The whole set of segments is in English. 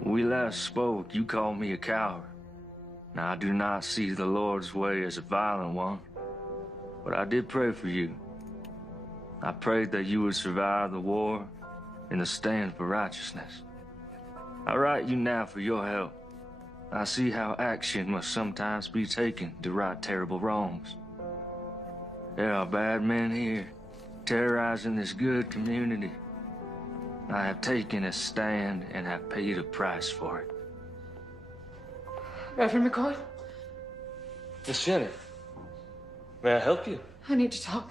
When we last spoke, you called me a coward. Now, I do not see the Lord's way as a violent one, but I did pray for you. I prayed that you would survive the war and the stand for righteousness. I write you now for your help. I see how action must sometimes be taken to right terrible wrongs. There are bad men here, terrorizing this good community. I have taken a stand and have paid a price for it. Reverend McCoy? Miss Jenny, may I help you? I need to talk.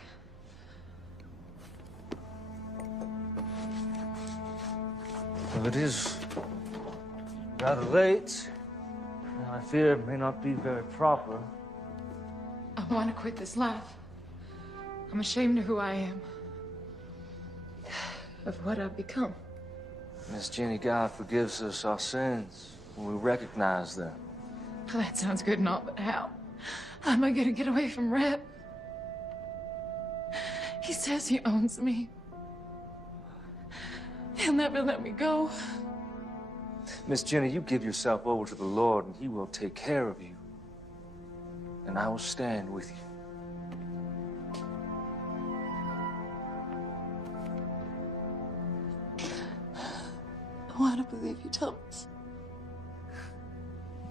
Well, it is rather late, and I fear it may not be very proper. I want to quit this life. I'm ashamed of who I am. Of what I've become. Miss Jenny, God forgives us our sins when we recognize them. Well, that sounds good and all, but how? How am I going to get away from Red? He says he owns me. He'll never let me go. Miss Jenny, you give yourself over to the Lord and He will take care of you. And I will stand with you. I want to believe you, Thomas.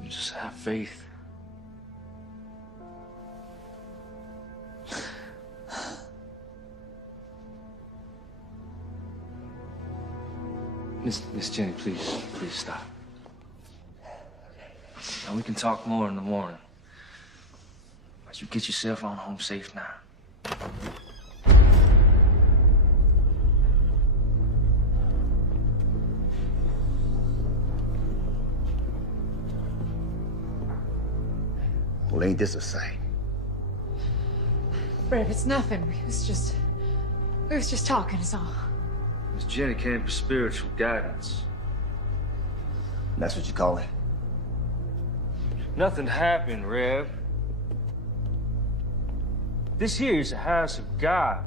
You just have faith. Miss Jenny, please stop. Now, we can talk more in the morning. But you get yourself on home safe now. Well, ain't this a sight? Brad, it's nothing. We was just talking, is all. Miss Jenny came for spiritual guidance. That's what you call it? Nothing happened, Rev. This here is the house of God.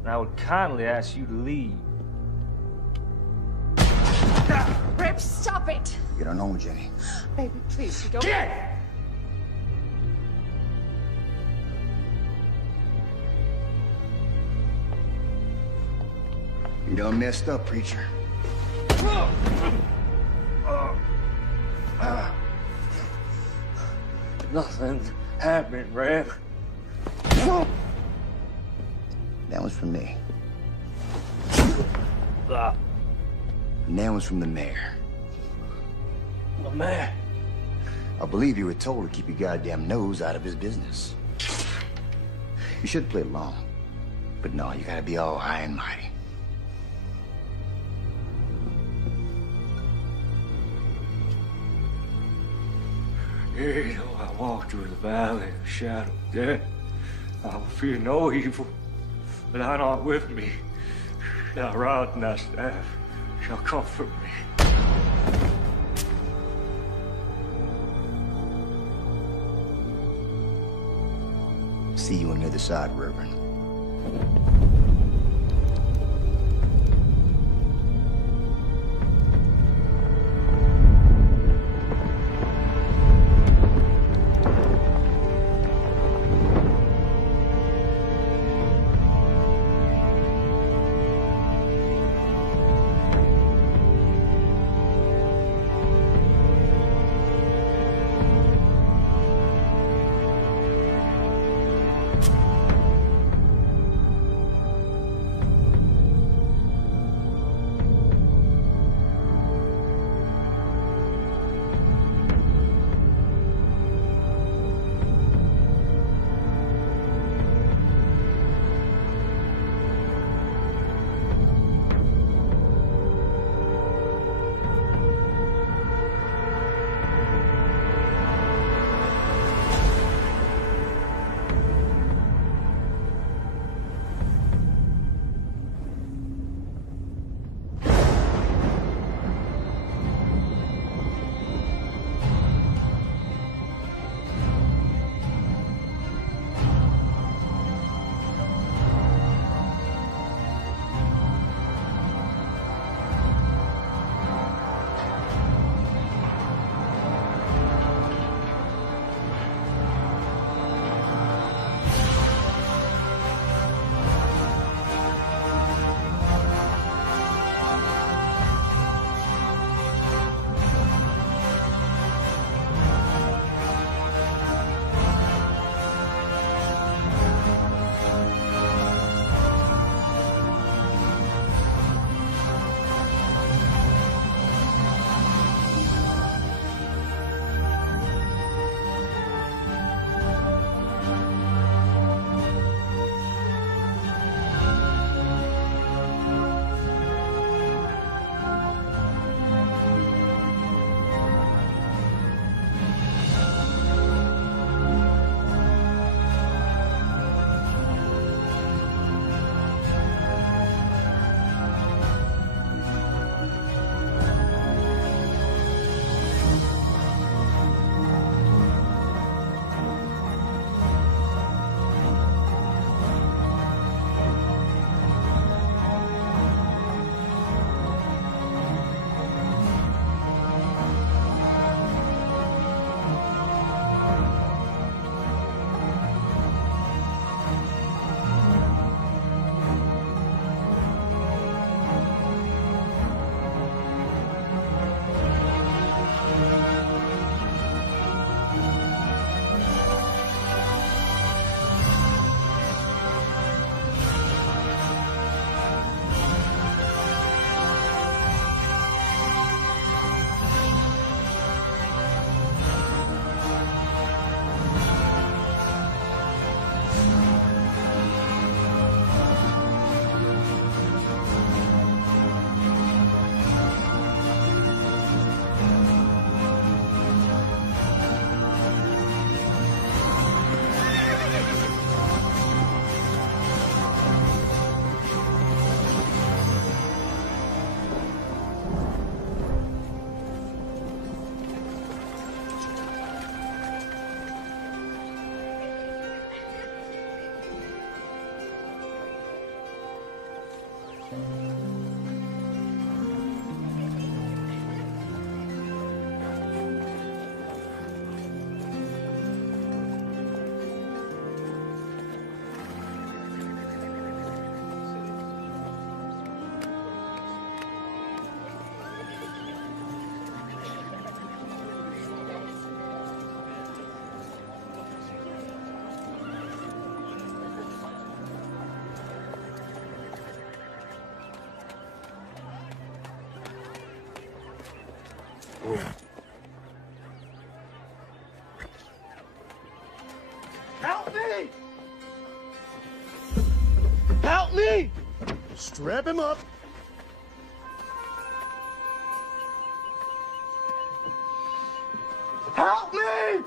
And I would kindly ask you to leave. Rev, stop it! Get on home, Jenny. Baby, please, you don't... Get! You done messed up, preacher. Nothing happened, Rev. That one's from me. Ah, And that one's from the mayor. the man. I believe you were told to keep your goddamn nose out of his business. You should play along. But no, you gotta be all high and mighty. Yea, though I walk through the valley of the shadow of death, I will fear no evil, but thou art with me. Thy rod and thy staff shall comfort me. See you on the other side, Reverend. Help me! Help me! Strap him up. Help me!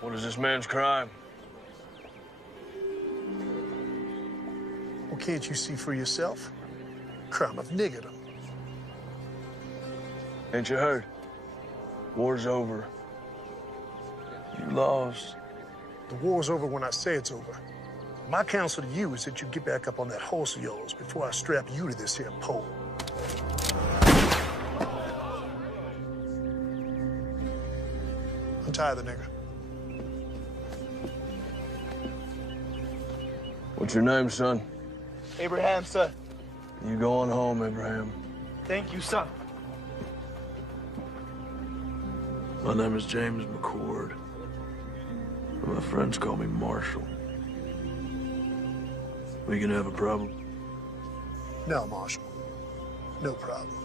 What is this man's crime? Well, can't you see for yourself? Crime of niggerdom. Ain't you heard? War's over. You lost. The war's over when I say it's over. My counsel to you is that you get back up on that horse of yours before I strap you to this here pole. Untie the nigger. What's your name, son? Abraham, sir. You going home, Abraham. Thank you, son. My name is James McCord. My friends call me Marshall. We gonna have a problem? No, Marshal. No problem.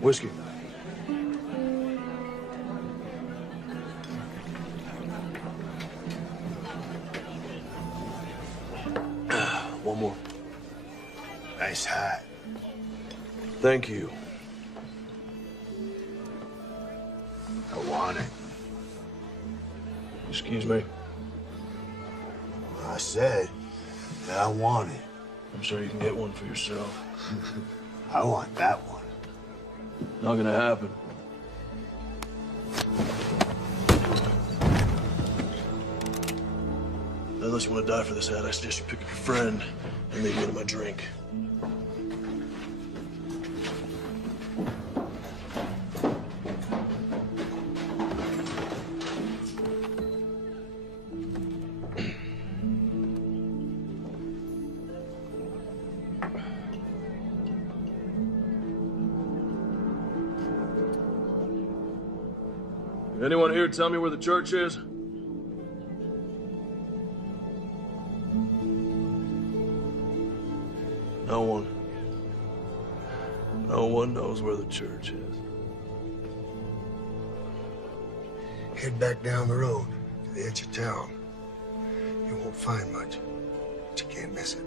Whiskey. One more. Nice hat. Thank you. I want it. Excuse me. I said that I want it. I'm sure you can get one for yourself. I want that one. Not gonna happen. Unless you want to die for this hat, I suggest you pick up your friend and maybe get him a drink. Anyone here tell me where the church is? No one. No one knows where the church is. Head back down the road to the edge of town. You won't find much, but you can't miss it.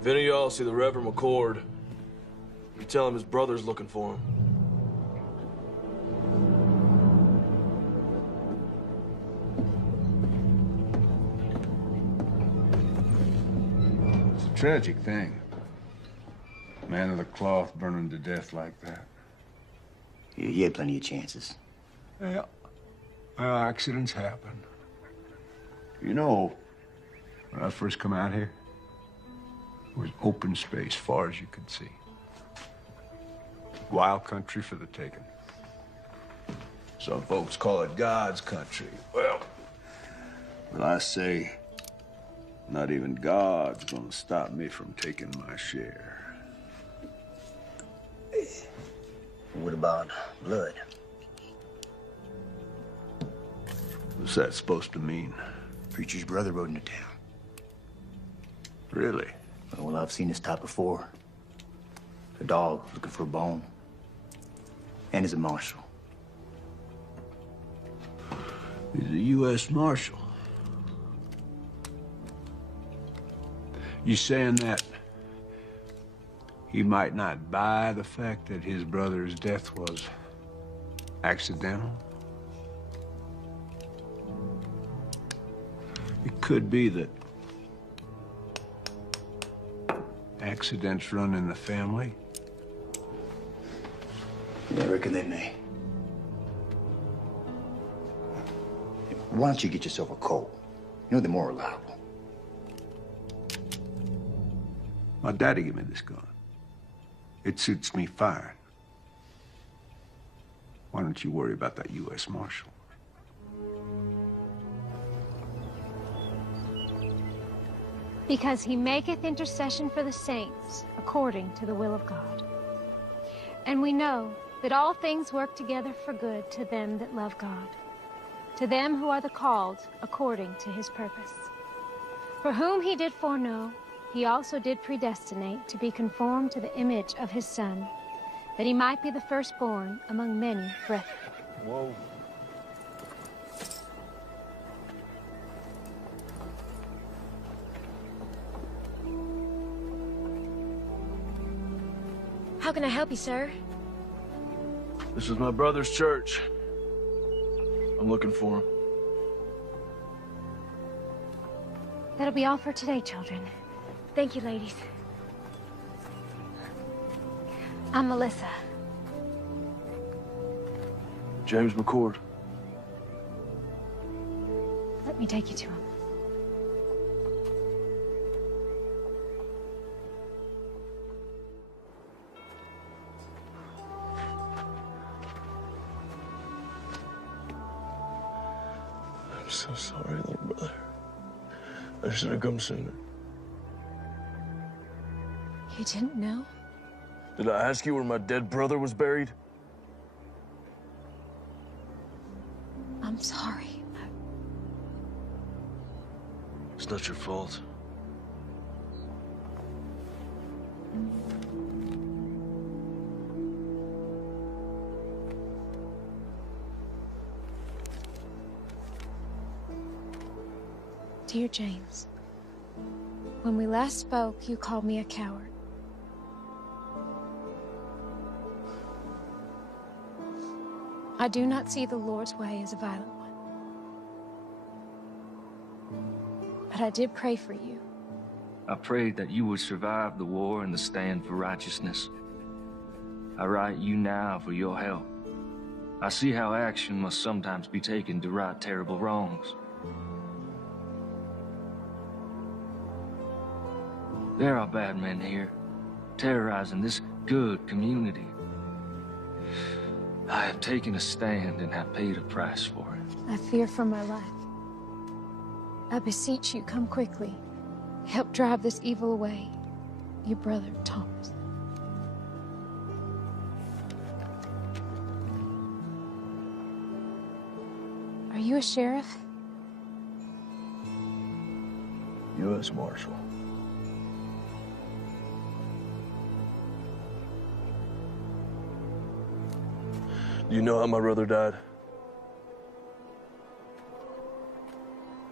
If any of y'all see the Reverend McCord, you tell him his brother's looking for him. Tragic thing. Man of the cloth burning to death like that. You had plenty of chances. Yeah. Accidents happen. You know, when I first come out here, it was open space far as you could see. Wild country for the taking. Some folks call it God's country. Well, I say, not even God's gonna stop me from taking my share. What about blood? What's that supposed to mean? Preacher's brother rode into town. Really? Well, I've seen this type before. A dog looking for a bone. And he's a marshal. He's a U.S. Marshal. You saying that he might not buy the fact that his brother's death was accidental? It could be that accidents run in the family. Yeah, I reckon they may. Why don't you get yourself a Colt? You know they're more reliable. My daddy gave me this gun. It suits me fine. Why don't you worry about that U.S. Marshal? Because he maketh intercession for the saints according to the will of God. And we know that all things work together for good to them that love God, to them who are the called according to his purpose. For whom he did foreknow, he also did predestinate to be conformed to the image of his Son, that he might be the firstborn among many brethren. Whoa. How can I help you, sir? This is my brother's church. I'm looking for him. That'll be all for today, children. Thank you, ladies. I'm Melissa. James McCord. Let me take you to him. I'm so sorry, little brother. I should have come sooner. You didn't know? Did I ask you where my dead brother was buried? I'm sorry. It's not your fault. Dear James, when we last spoke, you called me a coward. I do not see the Lord's way as a violent one. But I did pray for you. I prayed that you would survive the war and the stand for righteousness. I write you now for your help. I see how action must sometimes be taken to right terrible wrongs. There are bad men here, terrorizing this good community. I have taken a stand and have paid a price for it. I fear for my life. I beseech you, come quickly. Help drive this evil away. Your brother, Thomas. Are you a sheriff? U.S. Marshal. Do you know how my brother died?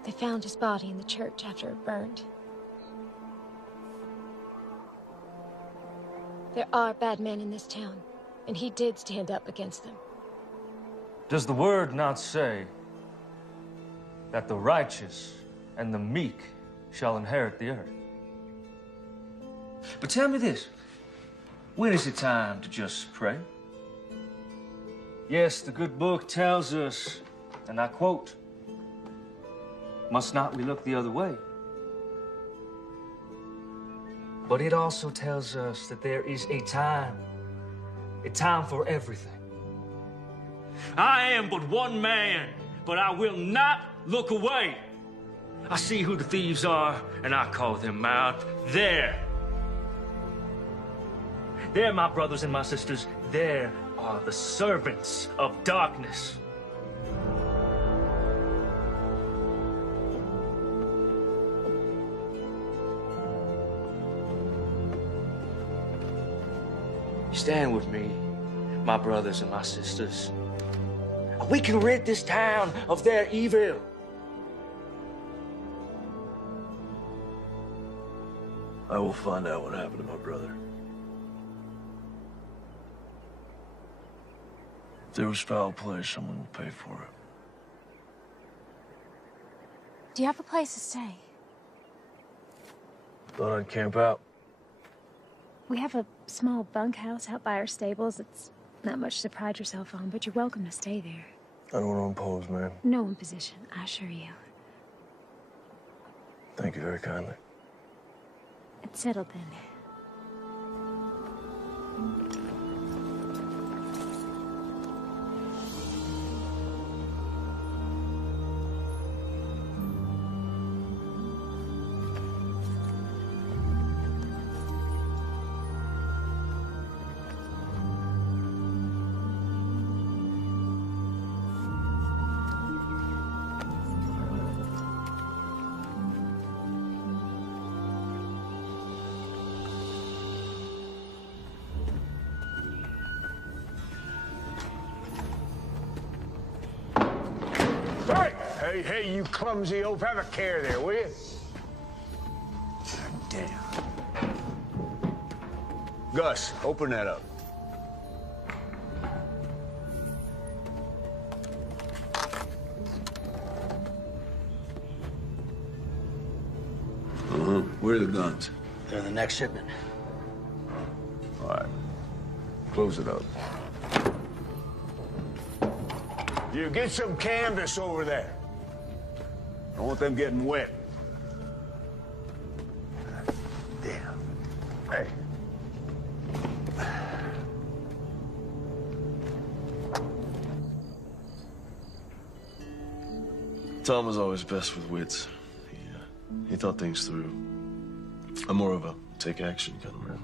They found his body in the church after it burned. There are bad men in this town, and he did stand up against them. Does the word not say that the righteous and the meek shall inherit the earth? But tell me this, when is it time to just pray? Yes, the good book tells us, and I quote, "Must not we look the other way?" But it also tells us that there is a time for everything. I am but one man, but I will not look away. I see who the thieves are, and I call them out. There, my brothers and my sisters, there are the servants of darkness. Stand with me, my brothers and my sisters. We can rid this town of their evil. I will find out what happened to my brother. If there was foul play, someone will pay for it. Do you have a place to stay? Thought I'd camp out. We have a small bunkhouse out by our stables. It's not much to pride yourself on, but you're welcome to stay there. I don't want to impose, man. No imposition, I assure you. Thank you very kindly. It's settled then. Hey, you clumsy oaf, have a care there, will you? Damn. Gus, open that up. Where are the guns? They're in the next shipment. All right. Close it up. You get some canvas over there. I want them getting wet. Damn. Hey. Tom was always best with wits. He thought things through. I'm more of a take action kind of man.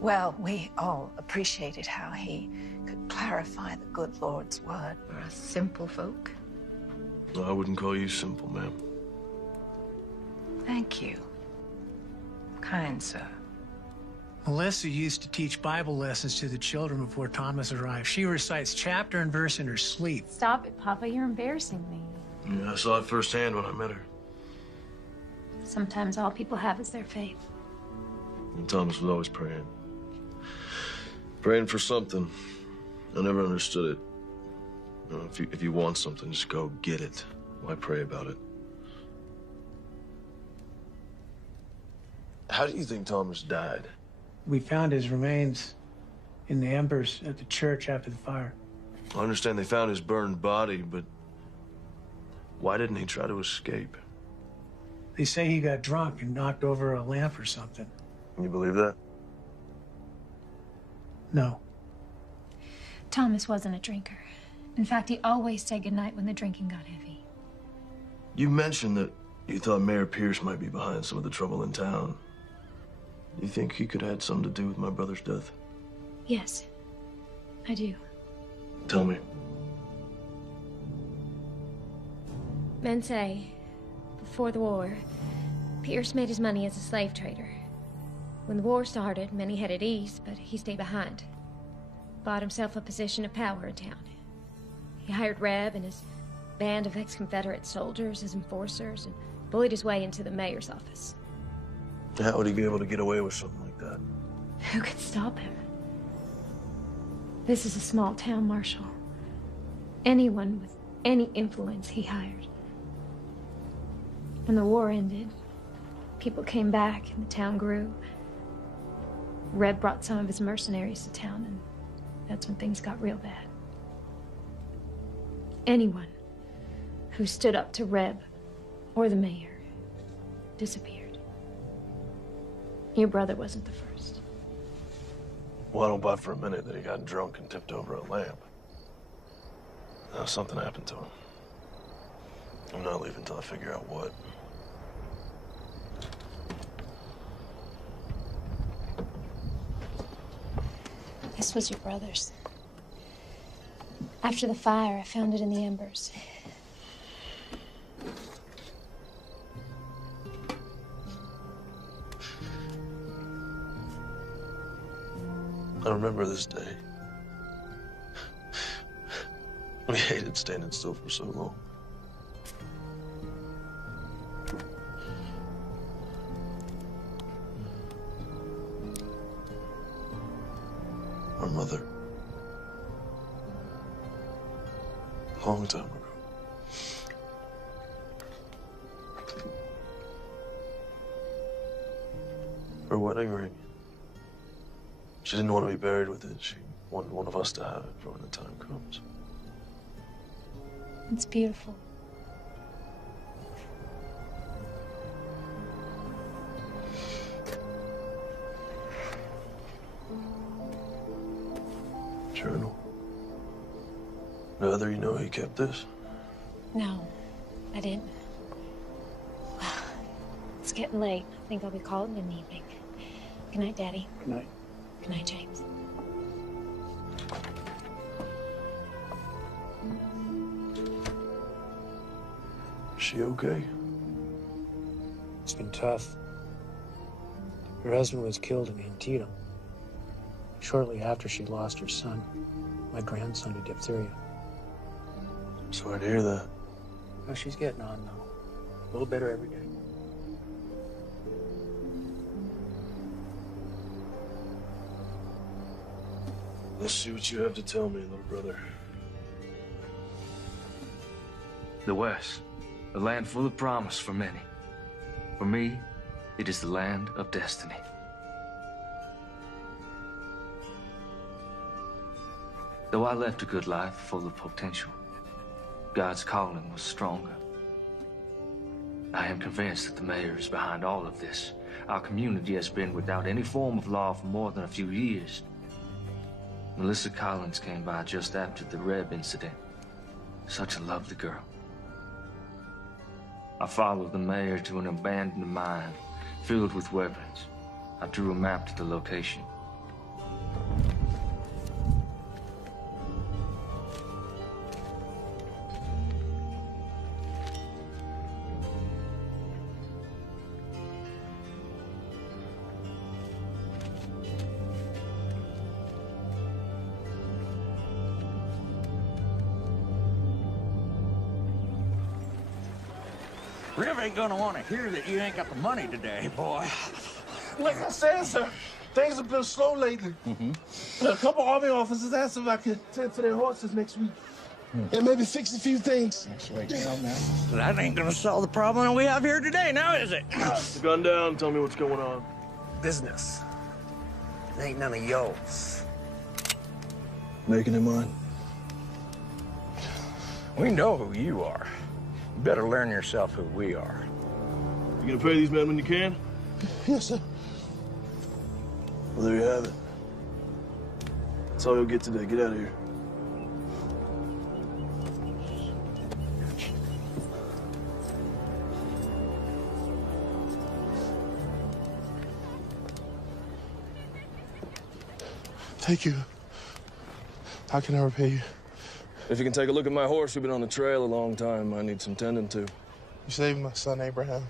Well, we all appreciated how he could clarify the good Lord's word. We're a simple folk. No, I wouldn't call you simple, ma'am. Thank you. Kind sir. Melissa used to teach Bible lessons to the children before Thomas arrived. She recites chapter and verse in her sleep. Stop it, Papa. You're embarrassing me. Yeah, I saw it firsthand when I met her. Sometimes all people have is their faith. And Thomas was always praying. Praying for something. I never understood it. You know, if you want something, just go get it. Why pray about it? How do you think Thomas died? We found his remains in the embers at the church after the fire. I understand they found his burned body, but why didn't he try to escape? They say he got drunk and knocked over a lamp or something. You believe that? No. Thomas wasn't a drinker. In fact, he always said goodnight when the drinking got heavy. You mentioned that you thought Mayor Pierce might be behind some of the trouble in town. Do you think he could have had something to do with my brother's death? Yes, I do. Tell me. Men say, before the war, Pierce made his money as a slave trader. When the war started, many headed east, but he stayed behind. Bought himself a position of power in town. He hired Reb and his band of ex-Confederate soldiers as enforcers and bullied his way into the mayor's office. How would he be able to get away with something like that? Who could stop him? This is a small town, Marshal. Anyone with any influence he hired. When the war ended, people came back and the town grew. Reb brought some of his mercenaries to town, and that's when things got real bad. Anyone who stood up to Reb or the mayor disappeared. Your brother wasn't the first. Well, I don't buy for a minute that he got drunk and tipped over a lamp. Now, something happened to him. I'm not leaving until I figure out what. This was your brother's. After the fire, I found it in the embers. I remember this day. We hated standing still for so long. long time ago. Her wedding ring. She didn't want to be buried with it. She wanted one of us to have it for when the time comes. It's beautiful. Journal. Now, you know he kept this? No, I didn't. Well, it's getting late. I think I'll be calling in the evening. Good night, Daddy. Good night. Good night, James. Is she okay? It's been tough. Her husband was killed in Antietam. Shortly after she lost her son, my grandson, to diphtheria. Sorry to hear that. Well, she's getting on, though. A little better every day. Let's see what you have to tell me, little brother. The West, a land full of promise for many. For me, it is the land of destiny. Though I left a good life full of potential, God's calling was stronger. I am convinced that the mayor is behind all of this. Our community has been without any form of law for more than a few years. Melissa Collins came by just after the Reb incident. Such a lovely girl. I followed the mayor to an abandoned mine filled with weapons. I drew a map to the location. Rev ain't gonna want to hear that you ain't got the money today, boy. Like I said, sir, things have been slow lately. A couple Army officers asked if I could tend to their horses next week. And maybe fix a few things. That's right, now. That ain't gonna solve the problem we have here today, now is it? Put the gun down, tell me what's going on. Business. It ain't none of yours. Making it mine. We know who you are. You better learn yourself who we are. You gonna pay these men when you can? Yes, sir. Well, there you have it. That's all you'll get today. Get out of here. Thank you. How can I repay you? If you can take a look at my horse, we've been on the trail a long time. I need some tending to. You saved my son, Abraham.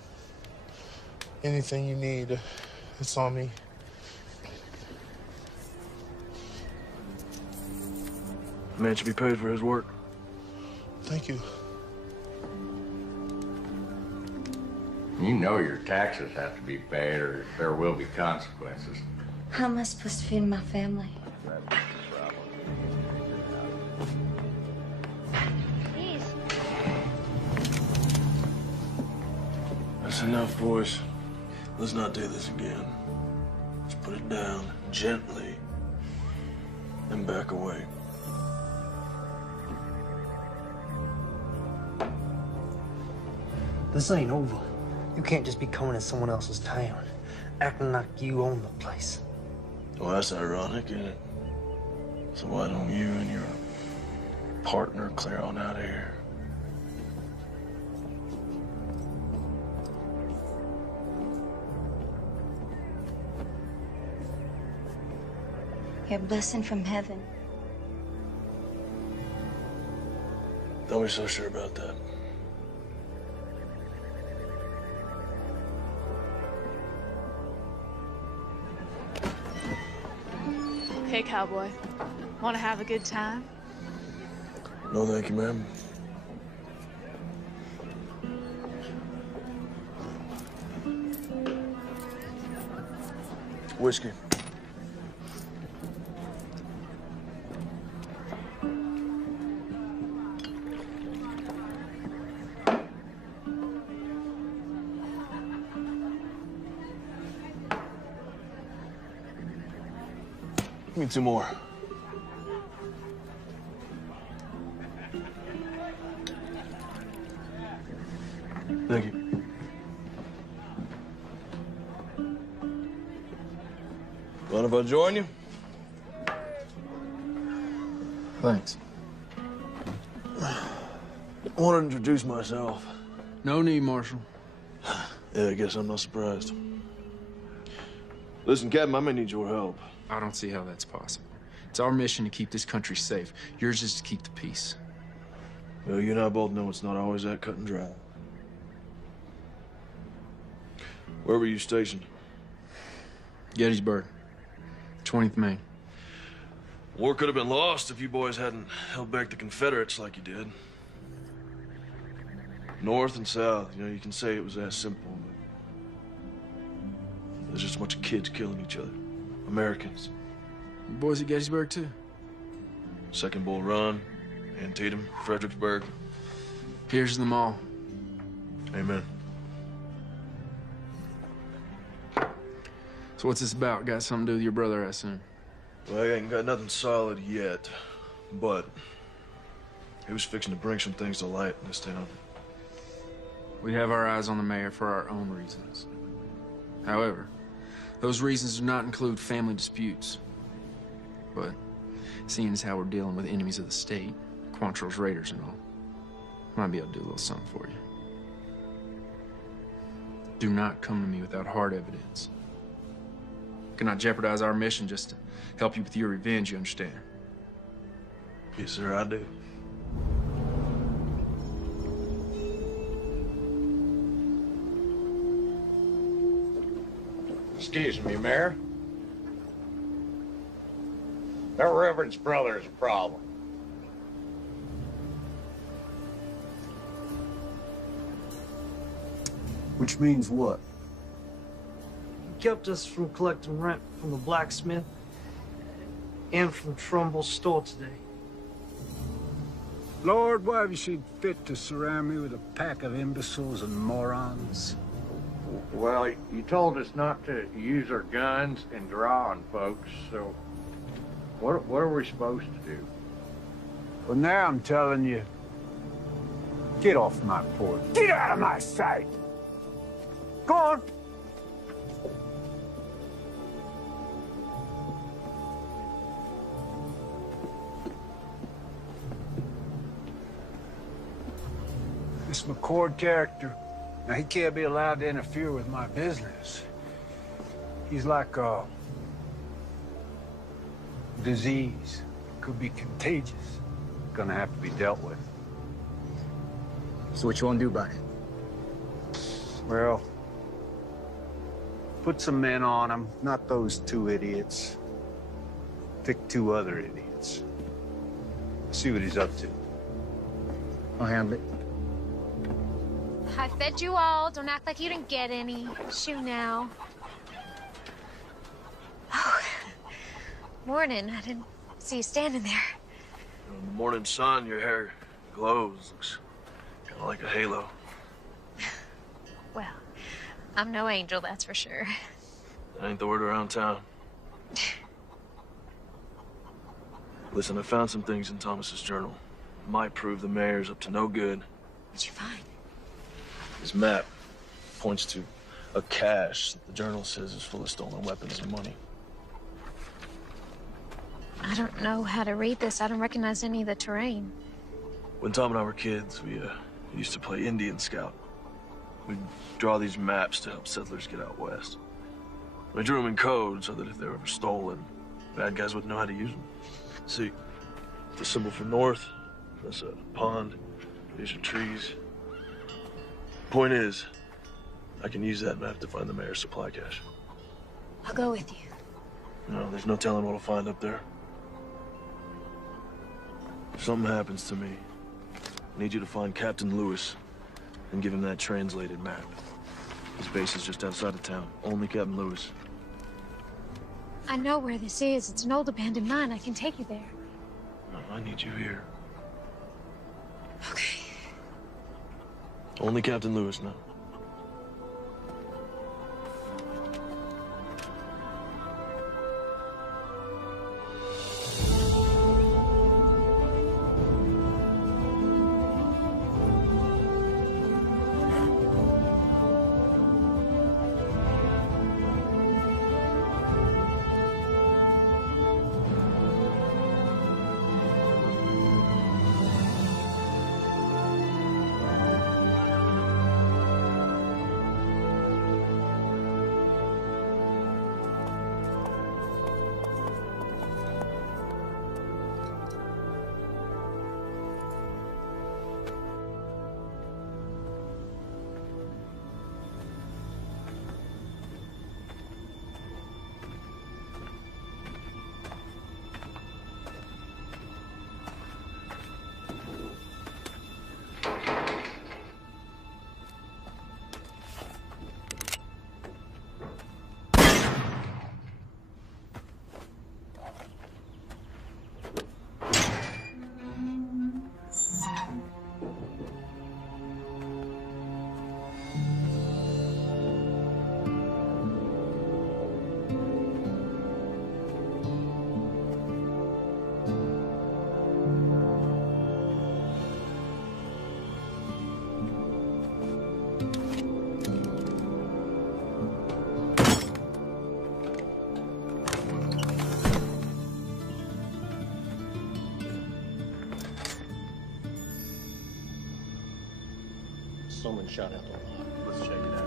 Anything you need, it's on me. The man should be paid for his work. Thank you. You know your taxes have to be paid or there will be consequences. How am I supposed to feed my family? That's enough, boys. Let's not do this again. Let's put it down gently and back away. This ain't over. You can't just be coming in someone else's town, acting like you own the place. Well, that's ironic, isn't it? So why don't you and your partner clear on out of here? You're a blessing from heaven. Don't be so sure about that. Hey, cowboy. Want to have a good time? No, thank you, ma'am. Whiskey. me 2 more. Thank you. Mind if I join you? Thanks. I want to introduce myself. No need, Marshal. Yeah, I guess I'm not surprised. Listen, Captain, I may need your help. I don't see how that's possible. It's our mission to keep this country safe. Yours is to keep the peace. Well, you and I both know it's not always that cut and dry. Where were you stationed? Gettysburg, 20th Maine. War could have been lost if you boys hadn't held back the Confederates like you did. North and South, you can say it was that simple, but there's just a bunch of kids killing each other. Americans. You boys at Gettysburg, too? Second Bull Run, Antietam, Fredericksburg. Here's them all. Amen. So what's this about? Got something to do with your brother, I assume? Well, I ain't got nothing solid yet, but he was fixing to bring some things to light in this town. We have our eyes on the mayor for our own reasons. However, those reasons do not include family disputes. But seeing as how we're dealing with enemies of the state, Quantrill's raiders and all, might be able to do a little something for you. Do not come to me without hard evidence. Cannot jeopardize our mission just to help you with your revenge, you understand? Yes, sir, I do. Excuse me, Mayor. That Reverend's brother is a problem. Which means what? He kept us from collecting rent from the blacksmith and from Trumbull's store today. Lord, why have you seen fit to surround me with a pack of imbeciles and morons? Well, you told us not to use our guns and draw on folks, so what are we supposed to do? Well, now I'm telling you, get off my porch. Get out of my sight! Go on! This McCord character, now he can't be allowed to interfere with my business. He's like a disease. Could be contagious. Gonna have to be dealt with. So what you want to do about it? Well, put some men on him, not those 2 idiots. Pick 2 other idiots. See what he's up to. I'll handle it. I fed you all. Don't act like you didn't get any. Shoo now. Oh, morning. I didn't see you standing there. In the morning sun, your hair glows. Looks kind of like a halo. Well, I'm no angel, that's for sure. That ain't the word around town. Listen, I found some things in Thomas's journal. Might prove the mayor's up to no good. What'd you find? His map points to a cache that the journal says is full of stolen weapons and money. I don't know how to read this. I don't recognize any of the terrain. When Tom and I were kids, we used to play Indian Scout. We'd draw these maps to help settlers get out west. We drew them in code so that if they were ever stolen, bad guys wouldn't know how to use them. See, the symbol for north, that's a pond, these are trees. Point is, I can use that map to find the mayor's supply cache. I'll go with you. No, there's no telling what I'll find up there. If something happens to me, I need you to find Captain Lewis and give him that translated map. His base is just outside of town. Only Captain Lewis. I know where this is. It's an old abandoned mine. I can take you there. No, I need you here. Okay. Only Captain Lewis now. someone shot out the lot. Let's check it out.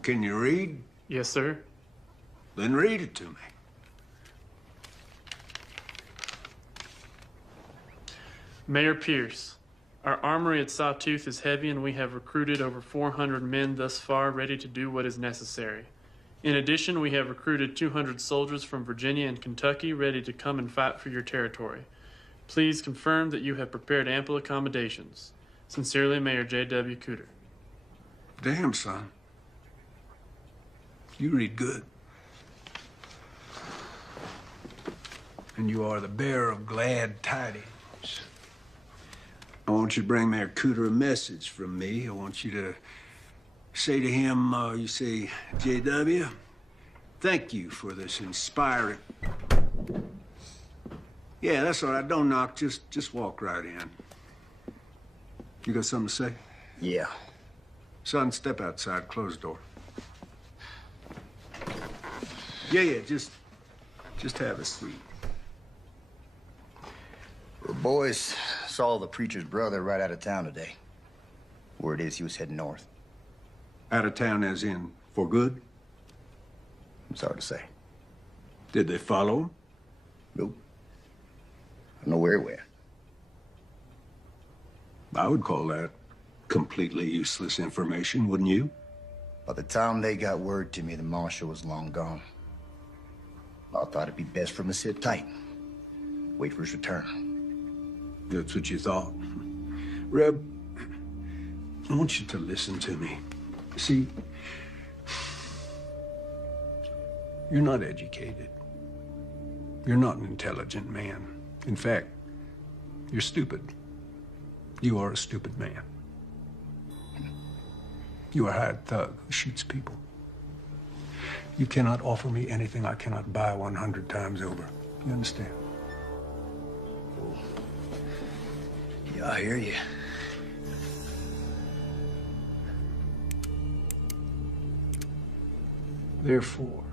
Can you read? Yes, sir. Then read it to me. Mayor Pierce, our armory at Sawtooth is heavy and we have recruited over 400 men thus far ready to do what is necessary. In addition, we have recruited 200 soldiers from Virginia and Kentucky ready to come and fight for your territory. Please confirm that you have prepared ample accommodations. Sincerely, Mayor J.W. Cooter. Damn, son. You read good. And you are the bearer of glad tidings. I want you to bring Mayor Cooter a message from me. I want you to say to him, you say, J.W., thank you for this inspiring... Yeah, that's all right. Don't knock. Just walk right in. You got something to say? Yeah. Son, step outside. Close the door. Yeah, just have a seat. The boys saw the preacher's brother right out of town today. Word is he was heading north. Out of town as in for good? It's hard to say. Did they follow him? Nope. I don't know where he went. I would call that completely useless information, wouldn't you? By the time they got word to me, the marshal was long gone. I thought it'd be best for him to sit tight. Wait for his return. That's what you thought. Reb, I want you to listen to me. See, you're not educated. You're not an intelligent man. In fact, you're stupid. You are a stupid man. You are a hired thug who shoots people. You cannot offer me anything I cannot buy 100 times over. You understand? Yeah, I hear you. Therefore,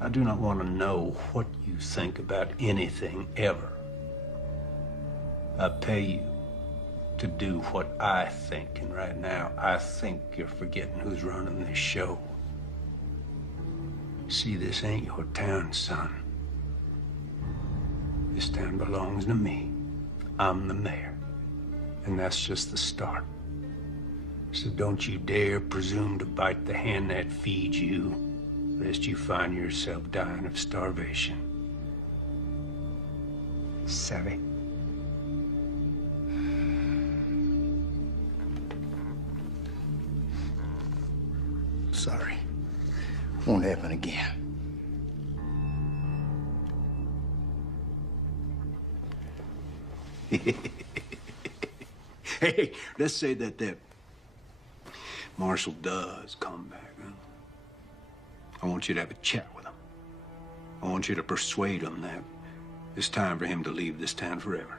I do not want to know what you think about anything ever. I pay you to do what I think, and right now, I think you're forgetting who's running this show. See, this ain't your town, son. This town belongs to me. I'm the mayor. And that's just the start. So don't you dare presume to bite the hand that feeds you, lest you find yourself dying of starvation. Savvy? Sorry. Won't happen again. Hey, let's say that Marshall does come back, huh? I want you to have a chat with him. I want you to persuade him that it's time for him to leave this town forever.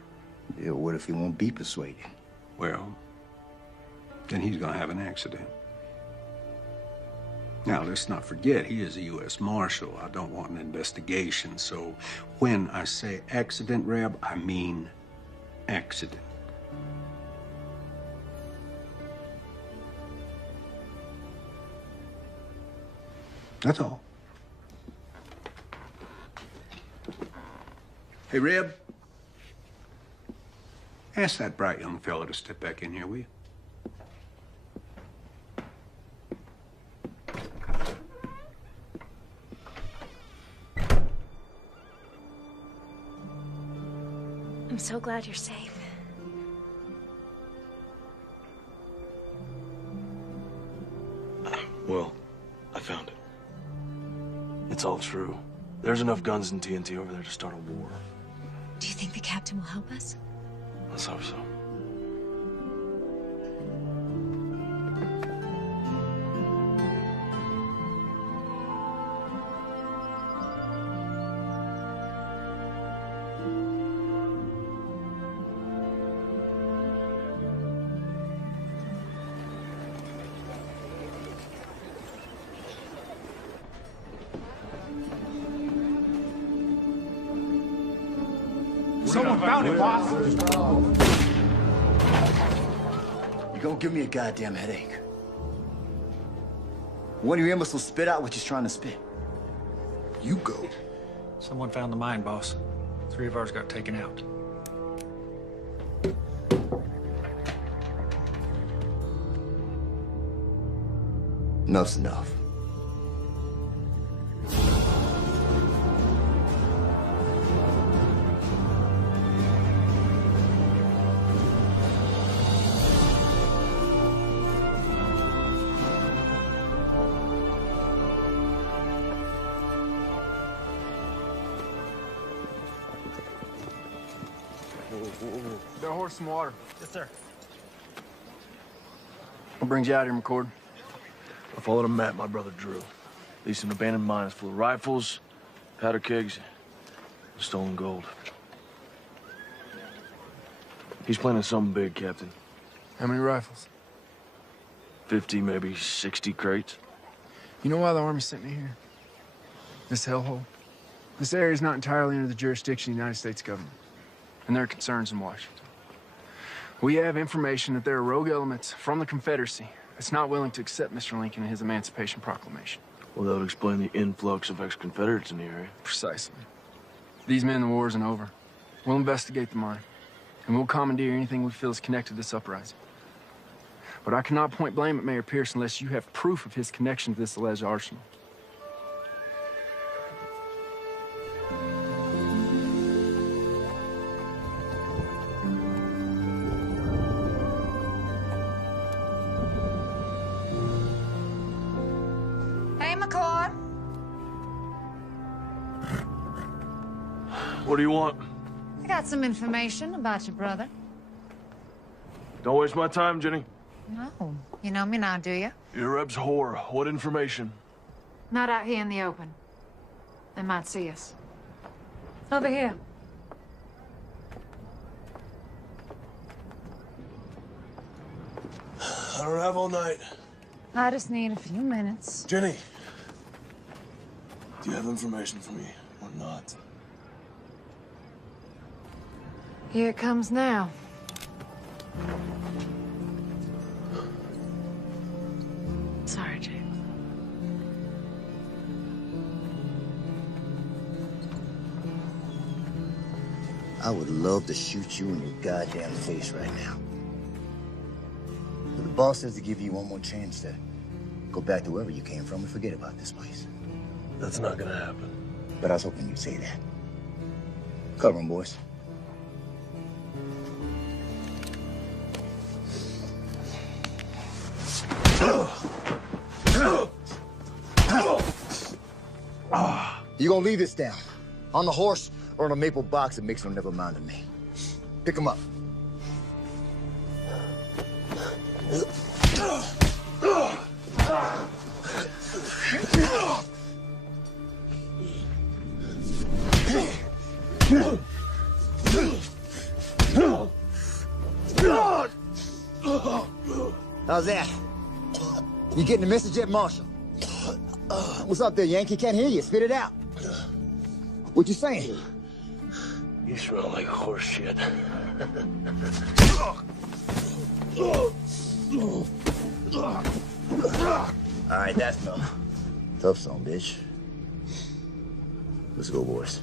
Yeah, what if he won't be persuaded? Well, then he's gonna have an accident. Now, let's not forget, he is a U.S. Marshal. I don't want an investigation, so when I say accident, Reb, I mean accident. That's all. Hey, Reb, ask that bright young fellow to step back in here, will you? so glad you're safe. Well, I found it. It's all true. There's enough guns and TNT over there to start a war. Do you think the captain will help us? Let's hope so. Someone found it, boss! You're gonna give me a goddamn headache. One of your imbeciles spit out what you're trying to spit. You go. Someone found the mine, boss. 3 of ours got taken out. Enough's enough. Got a horse some water. Yes, sir. What brings you out here, McCord? I followed a map my brother drew. Leads to an abandoned mine full of rifles, powder kegs, and stolen gold. He's planning something big, Captain. How many rifles? 50, maybe 60 crates. You know why the Army sent me here? This hellhole? This area is not entirely under the jurisdiction of the United States government, and there are concerns in Washington. We have information that there are rogue elements from the Confederacy that's not willing to accept Mr. Lincoln and his Emancipation Proclamation. Well, that would explain the influx of ex-Confederates in the area. Precisely. These men, the war isn't over. We'll investigate the mine, and we'll commandeer anything we feel is connected to this uprising. But I cannot point blame at Mayor Pierce unless you have proof of his connection to this alleged arsenal. Hey, McCord. What do you want? I got some information about your brother. Don't waste my time, Jenny. No. You know me now, do you? You're Reb's whore. What information? Not out here in the open. They might see us. Over here. I don't have all night. I just need a few minutes. Jenny, do you have information for me or not? Here it comes now. Sorry, Jake. I would love to shoot you in your goddamn face right now. But the boss says to give you one more chance to go back to wherever you came from and forget about this place. That's not gonna happen. But I was hoping you'd say that. Cover 'em, boys. You gonna leave this down? On the horse or on a maple box that makes no never mind to me? Pick 'em up. How's that? You getting the message yet, Marshal? What's up there, Yankee? Can't hear you. Spit it out. What you saying? You smell like horse shit. All right, that's enough. Tough song, bitch. Let's go, boys.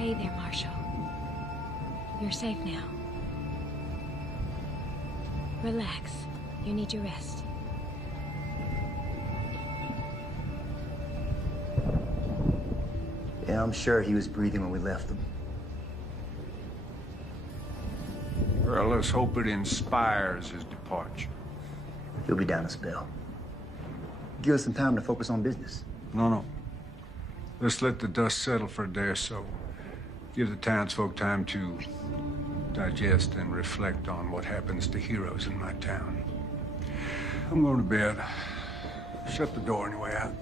okay there, Marshal. You're safe now. Relax. You need your rest. Yeah, I'm sure he was breathing when we left him. Well, let's hope it inspires his departure. He'll be down a spell. Give us some time to focus on business. No. Let's let the dust settle for a day or so. Give the townsfolk time to digest and reflect on what happens to heroes in my town. I'm going to bed. Shut the door on your way out.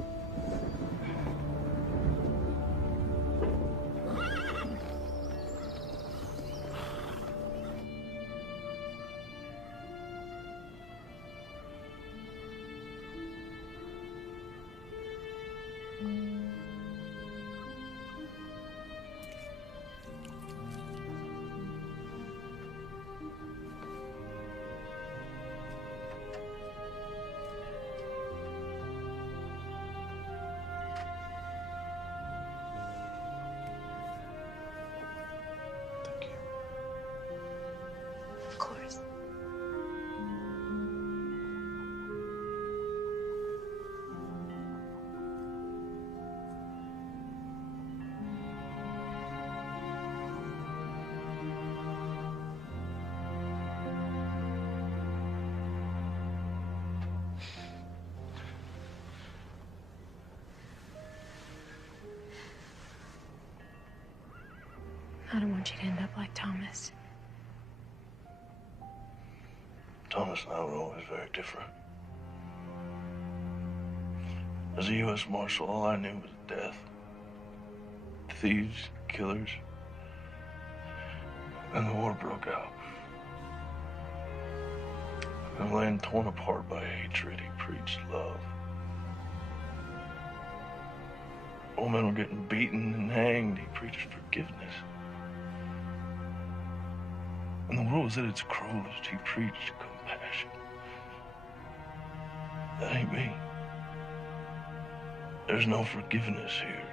Of course. I don't want you to end up like Thomas. Thomas and I were always very different. As a U.S. Marshal, all I knew was death. Thieves, killers. And the war broke out. And a land torn apart by hatred, he preached love. Old men were getting beaten and hanged, he preached forgiveness. And the world was at its cruelest, he preached compassion. That ain't me. There's no forgiveness here.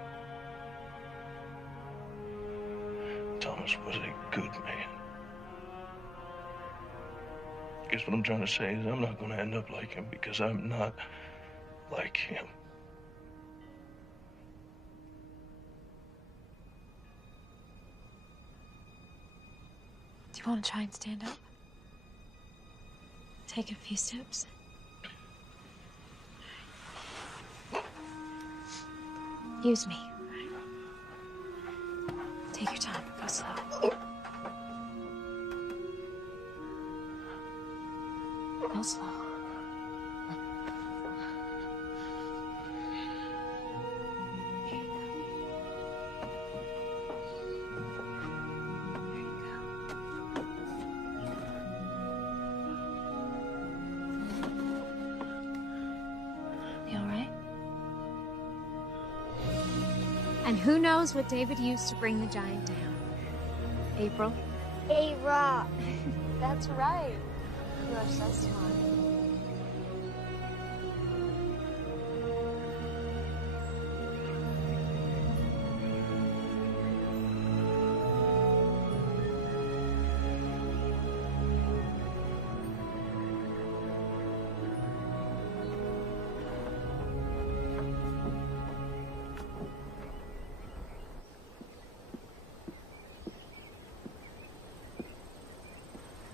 Thomas was a good man. Guess what I'm trying to say is I'm not going to end up like him because I'm not like him. Do you want to try and stand up? Take a few steps. Use me. Take your time. Go slow. Go slow. And who knows what David used to bring the giant down? April? A-Rock. That's right. You are so smart.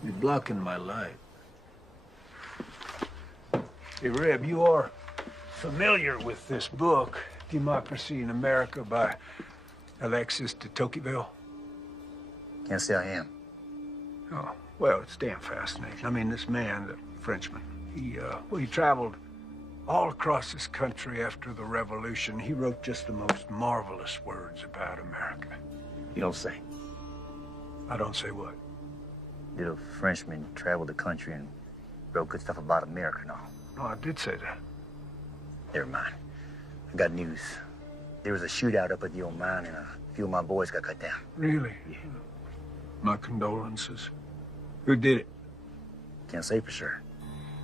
You're blocking my light. Hey, Reb, you are familiar with this book, Democracy in America by Alexis de Tocqueville? Can't say I am. Oh, well, it's damn fascinating. I mean, this man, the Frenchman, he traveled all across this country after the Revolution. He wrote just the most marvelous words about America. You don't say. I don't say what? Did a Frenchman travel the country and wrote good stuff about America and all? No, I did say that. Never mind. I got news. There was a shootout up at the old mine and a few of my boys got cut down. Really? Yeah. My condolences. Who did it? Can't say for sure.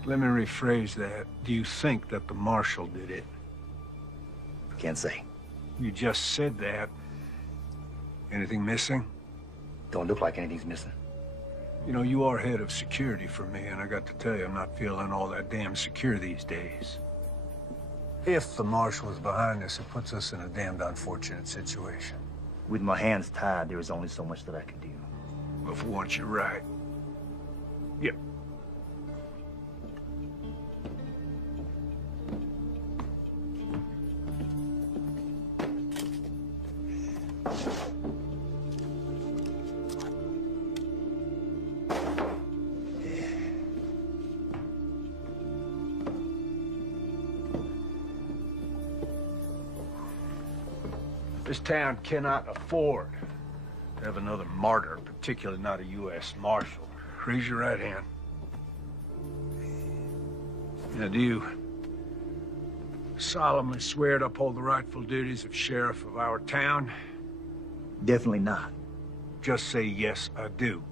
Let me rephrase that. Do you think that the marshal did it? Can't say. You just said that. Anything missing? Don't look like anything's missing. You know, you are head of security for me, and I got to tell you, I'm not feeling all that damn secure these days. If the marshal is behind this, it puts us in a damned unfortunate situation. With my hands tied, there is only so much that I can do. Well, for once, you're right. Yep. This town cannot afford to have another martyr, particularly not a U.S. Marshal. Raise your right hand. Now, do you solemnly swear to uphold the rightful duties of sheriff of our town? Definitely not. Just say, yes, I do.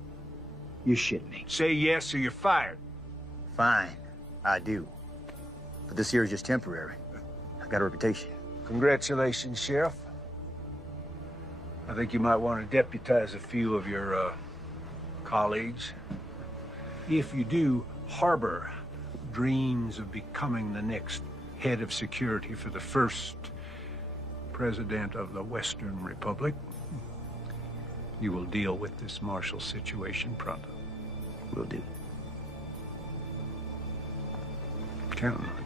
You're shitting me. Say yes or you're fired. Fine, I do. But this here is just temporary. I got a reputation. Congratulations, Sheriff. I think you might want to deputize a few of your colleagues. If you do harbor dreams of becoming the next head of security for the first president of the Western Republic, you will deal with this martial situation pronto. Will do. Counting on you.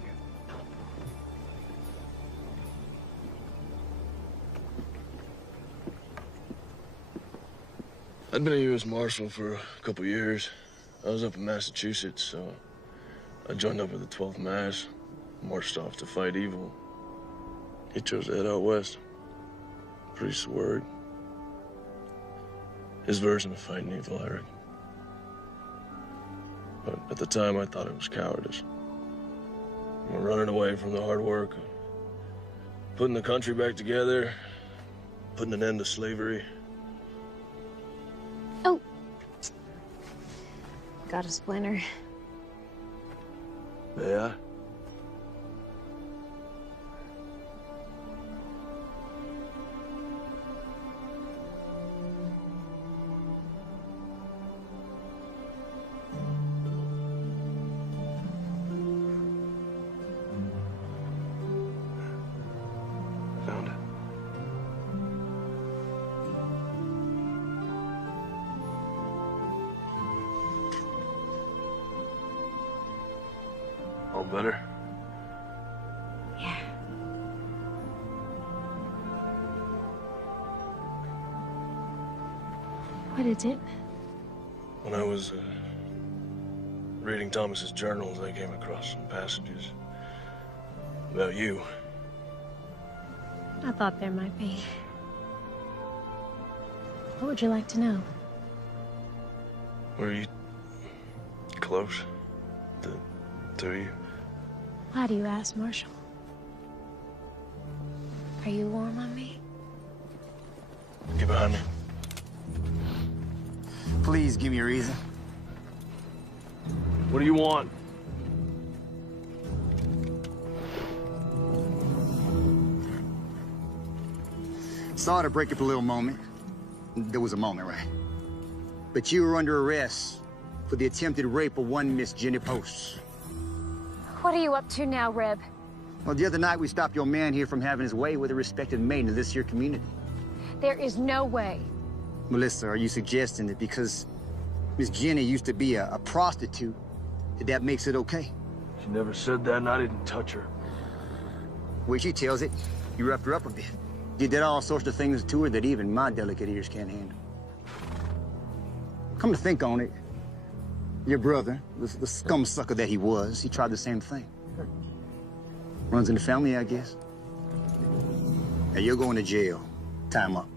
I'd been a U.S. Marshal for a couple years. I was up in Massachusetts, so I joined up with the 12th Mass, marched off to fight evil. He chose to head out west. Priest's word. His version of fighting evil, I reckon. But at the time, I thought it was cowardice. We're running away from the hard work, putting the country back together, putting an end to slavery. Oh. Got a splinter. Yeah? Found it. All better? Yeah. What is it? When I was reading Thomas's journals, I came across some passages about you. I thought there might be. What would you like to know? Were you close? The two of you? Why do you ask, Marshal? Are you warm on me? Get behind me. Please give me a reason. What do you want? Sorry to break up a little moment. There was a moment, right? But you were under arrest for the attempted rape of one Miss Jenny Post. What are you up to now, Reb? Well, the other night we stopped your man here from having his way with a respected maiden of this here community. There is no way. Melissa, are you suggesting that because Miss Jenny used to be a prostitute, that makes it okay? She never said that, and I didn't touch her. Well, she tells it. You roughed her up a bit. You did all sorts of things to her that even my delicate ears can't handle. Come to think on it, your brother, the scum sucker that he was, he tried the same thing. Runs in the family, I guess. Now you're going to jail. Time up.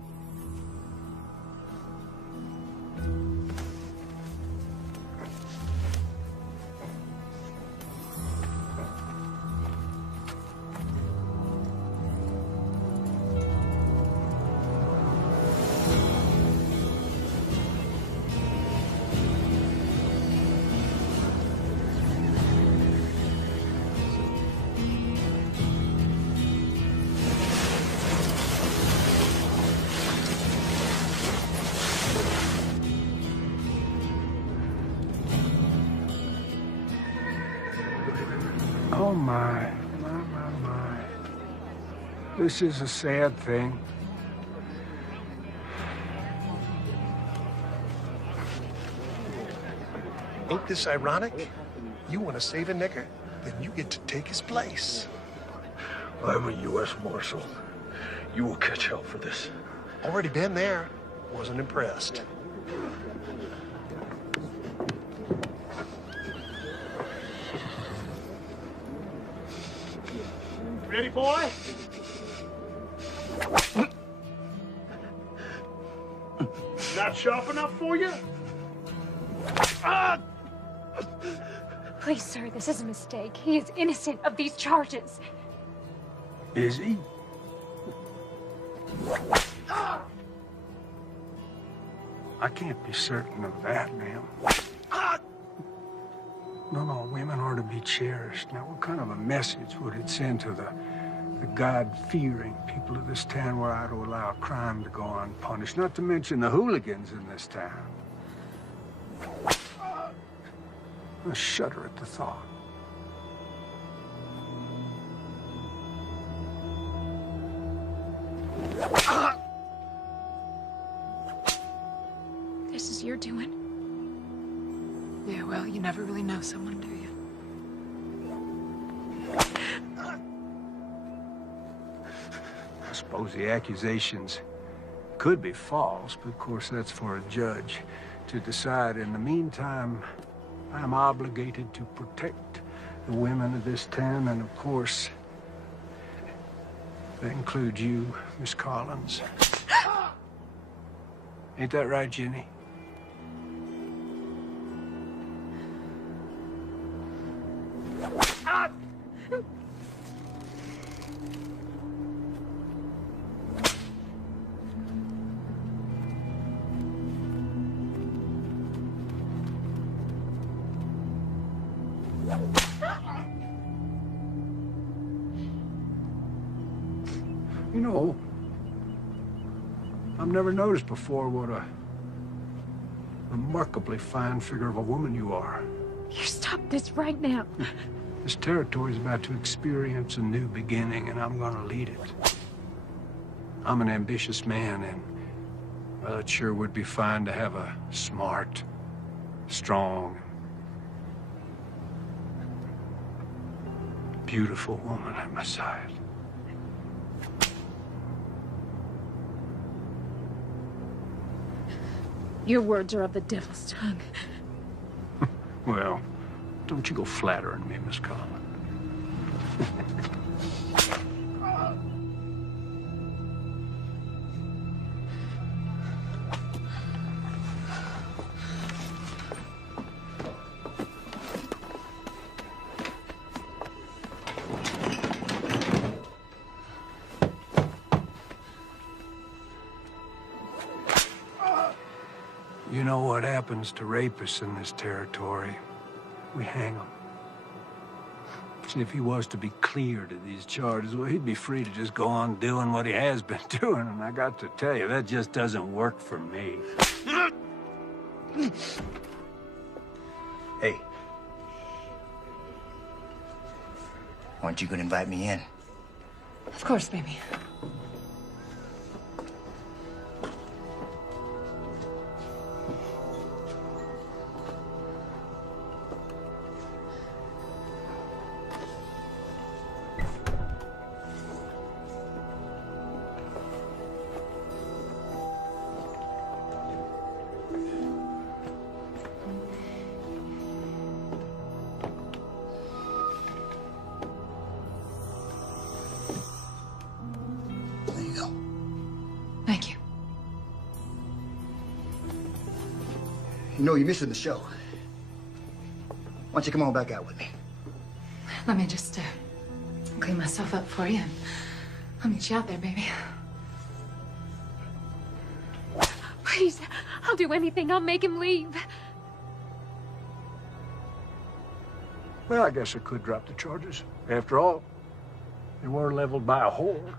This is a sad thing. Ain't this ironic? You want to save a nigger, then you get to take his place. I'm a U.S. Marshal. You will catch hell for this. Already been there. Wasn't impressed. Ready, boy? Not sharp enough for you? Please, sir, this is a mistake. He is innocent of these charges. Is he? I can't be certain of that, ma'am. No, women are to be cherished. Now, what kind of a message would it send to the God-fearing people of this town were I to allow crime to go unpunished? Not to mention the hooligans in this town. I shudder at the thought. This is your doing? Yeah, well, you never really know someone, do you? I suppose the accusations could be false, but of course that's for a judge to decide. In the meantime, I'm obligated to protect the women of this town, and of course, that includes you, Miss Collins. Ain't that right, Jenny? You know, I've never noticed before what a remarkably fine figure of a woman you are. You stop this right now. This territory is about to experience a new beginning, and I'm gonna lead it. I'm an ambitious man, and well, it sure would be fine to have a smart, strong, beautiful woman at my side. Your words are of the devil's tongue. Well, don't you go flattering me, Miss Collins. You know what happens to rapists in this territory? We hang them. See, if he was to be cleared of these charges, well, he'd be free to just go on doing what he has been doing, and I got to tell you, that just doesn't work for me. Hey. Aren't you gonna invite me in? Of course, baby. There you go. Thank you. You know, you're missing the show. Why don't you come on back out with me? Let me just clean myself up for you, and I'll meet you out there, baby. Please, I'll do anything. I'll make him leave. Well, I guess I could drop the charges. After all, they were leveled by a whore.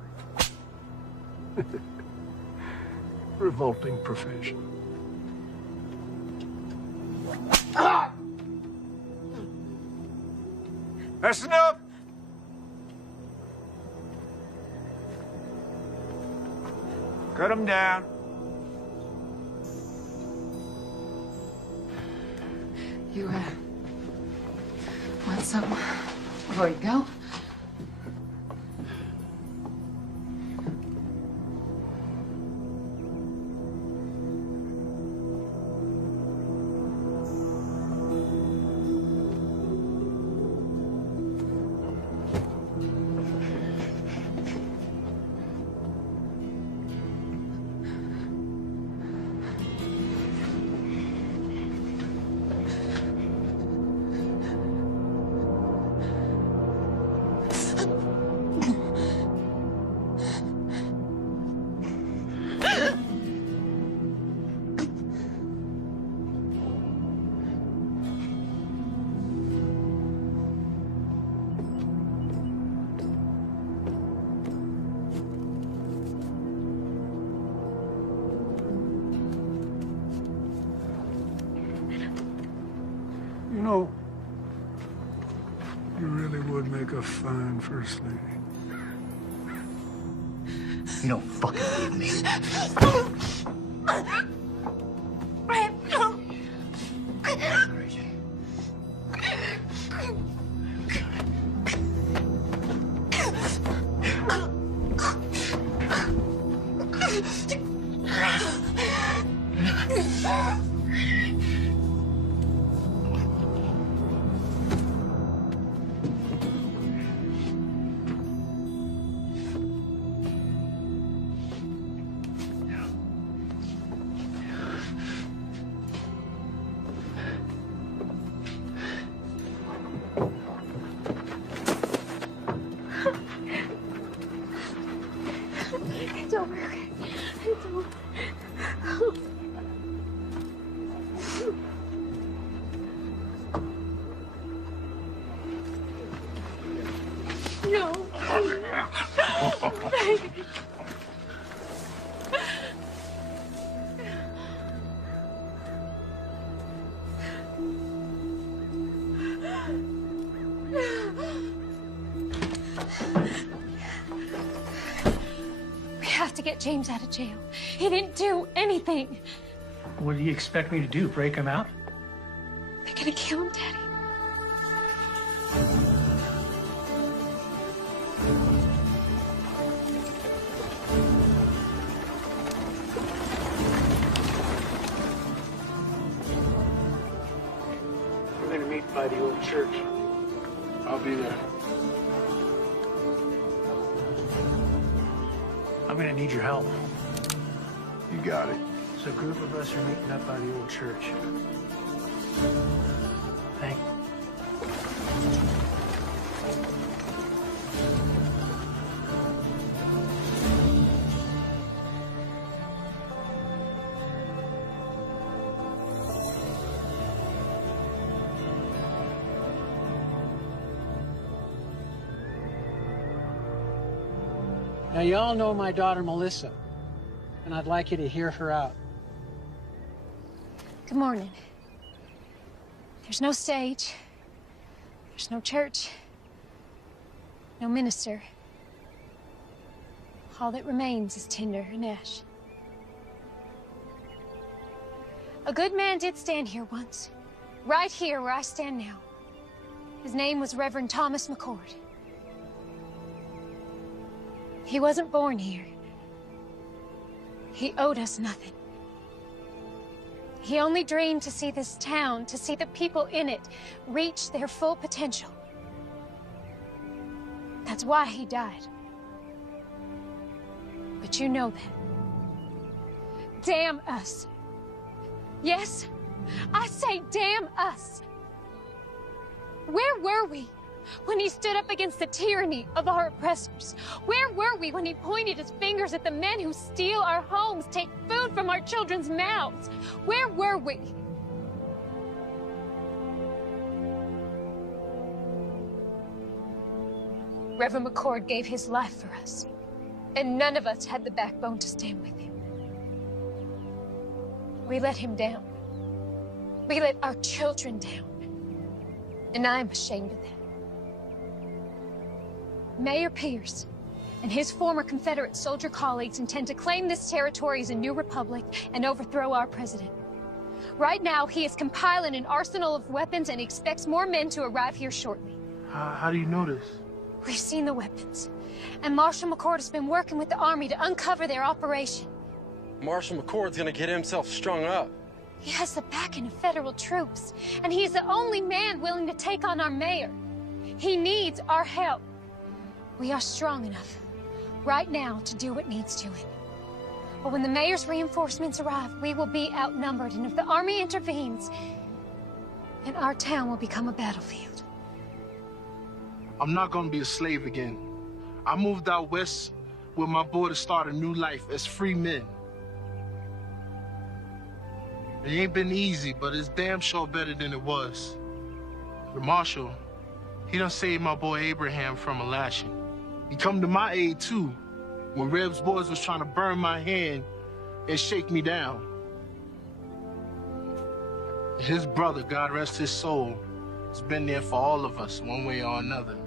Revolting profession. That's enough! Cut him down. You, want something before you go? You know, you really would make a fine first lady. You don't fucking hate me. It's over. It's over. No. We have to get James out of jail. He didn't do anything. What do you expect me to do? Break him out? They're gonna kill him, Daddy. We're gonna meet by the old church. I'll be there. I'm gonna need your help. You got it. So a group of us are meeting up by the old church. Thank you. Now, you all know my daughter, Melissa, and I'd like you to hear her out. Good morning. There's no stage. There's no church. No minister. All that remains is tinder and ash. A good man did stand here once. Right here where I stand now. His name was Reverend Thomas McCord. He wasn't born here. He owed us nothing. He only dreamed to see this town, to see the people in it, reach their full potential. That's why he died. But you know that. Damn us. Yes, I say damn us. Where were we when he stood up against the tyranny of our oppressors? Where were we when he pointed his fingers at the men who steal our homes, take food from our children's mouths? Where were we? Reverend McCord gave his life for us, and none of us had the backbone to stand with him. We let him down. We let our children down. And I'm ashamed of that. Mayor Pierce, and his former Confederate soldier colleagues intend to claim this territory as a new republic and overthrow our president. Right now, he is compiling an arsenal of weapons and expects more men to arrive here shortly. How do you know this? We've seen the weapons, and Marshal McCord has been working with the Army to uncover their operation. Marshal McCord's gonna get himself strung up. He has the backing of federal troops, and he is the only man willing to take on our mayor. He needs our help. We are strong enough right now to do what needs doing. But when the mayor's reinforcements arrive, we will be outnumbered, and if the army intervenes, then our town will become a battlefield. I'm not gonna be a slave again. I moved out west with my boy to start a new life as free men. It ain't been easy, but it's damn sure better than it was. The marshal, he done saved my boy Abraham from a lashing. He come to my aid too, when Reb's boys was trying to burn my hand and shake me down. His brother, God rest his soul, has been there for all of us, one way or another.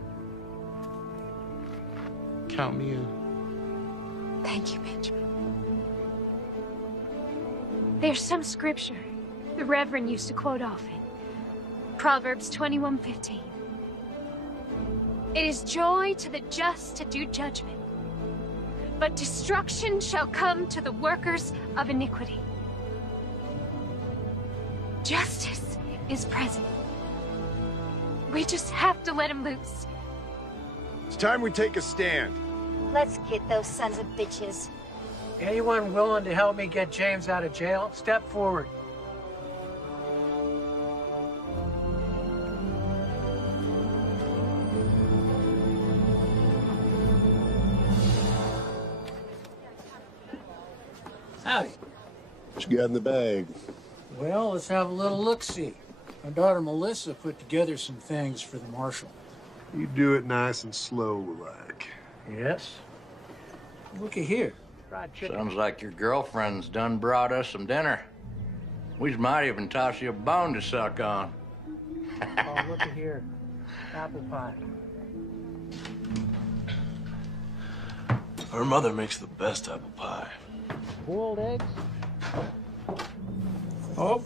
Count me in. Thank you, Benjamin. There's some scripture the Reverend used to quote often. Proverbs 21:15. It is joy to the just to do judgment, but destruction shall come to the workers of iniquity. Justice is present. We just have to let him loose. It's time we take a stand. Let's get those sons of bitches. Anyone willing to help me get James out of jail? Step forward. Howdy. What you got in the bag? Well, let's have a little look-see. My daughter Melissa put together some things for the marshal. You do it nice and slow, like. Yes? Looky here. Sounds like your girlfriend's done brought us some dinner. We might even toss you a bone to suck on. Oh, looky here. Apple pie. Her mother makes the best apple pie. Boiled eggs? Oh,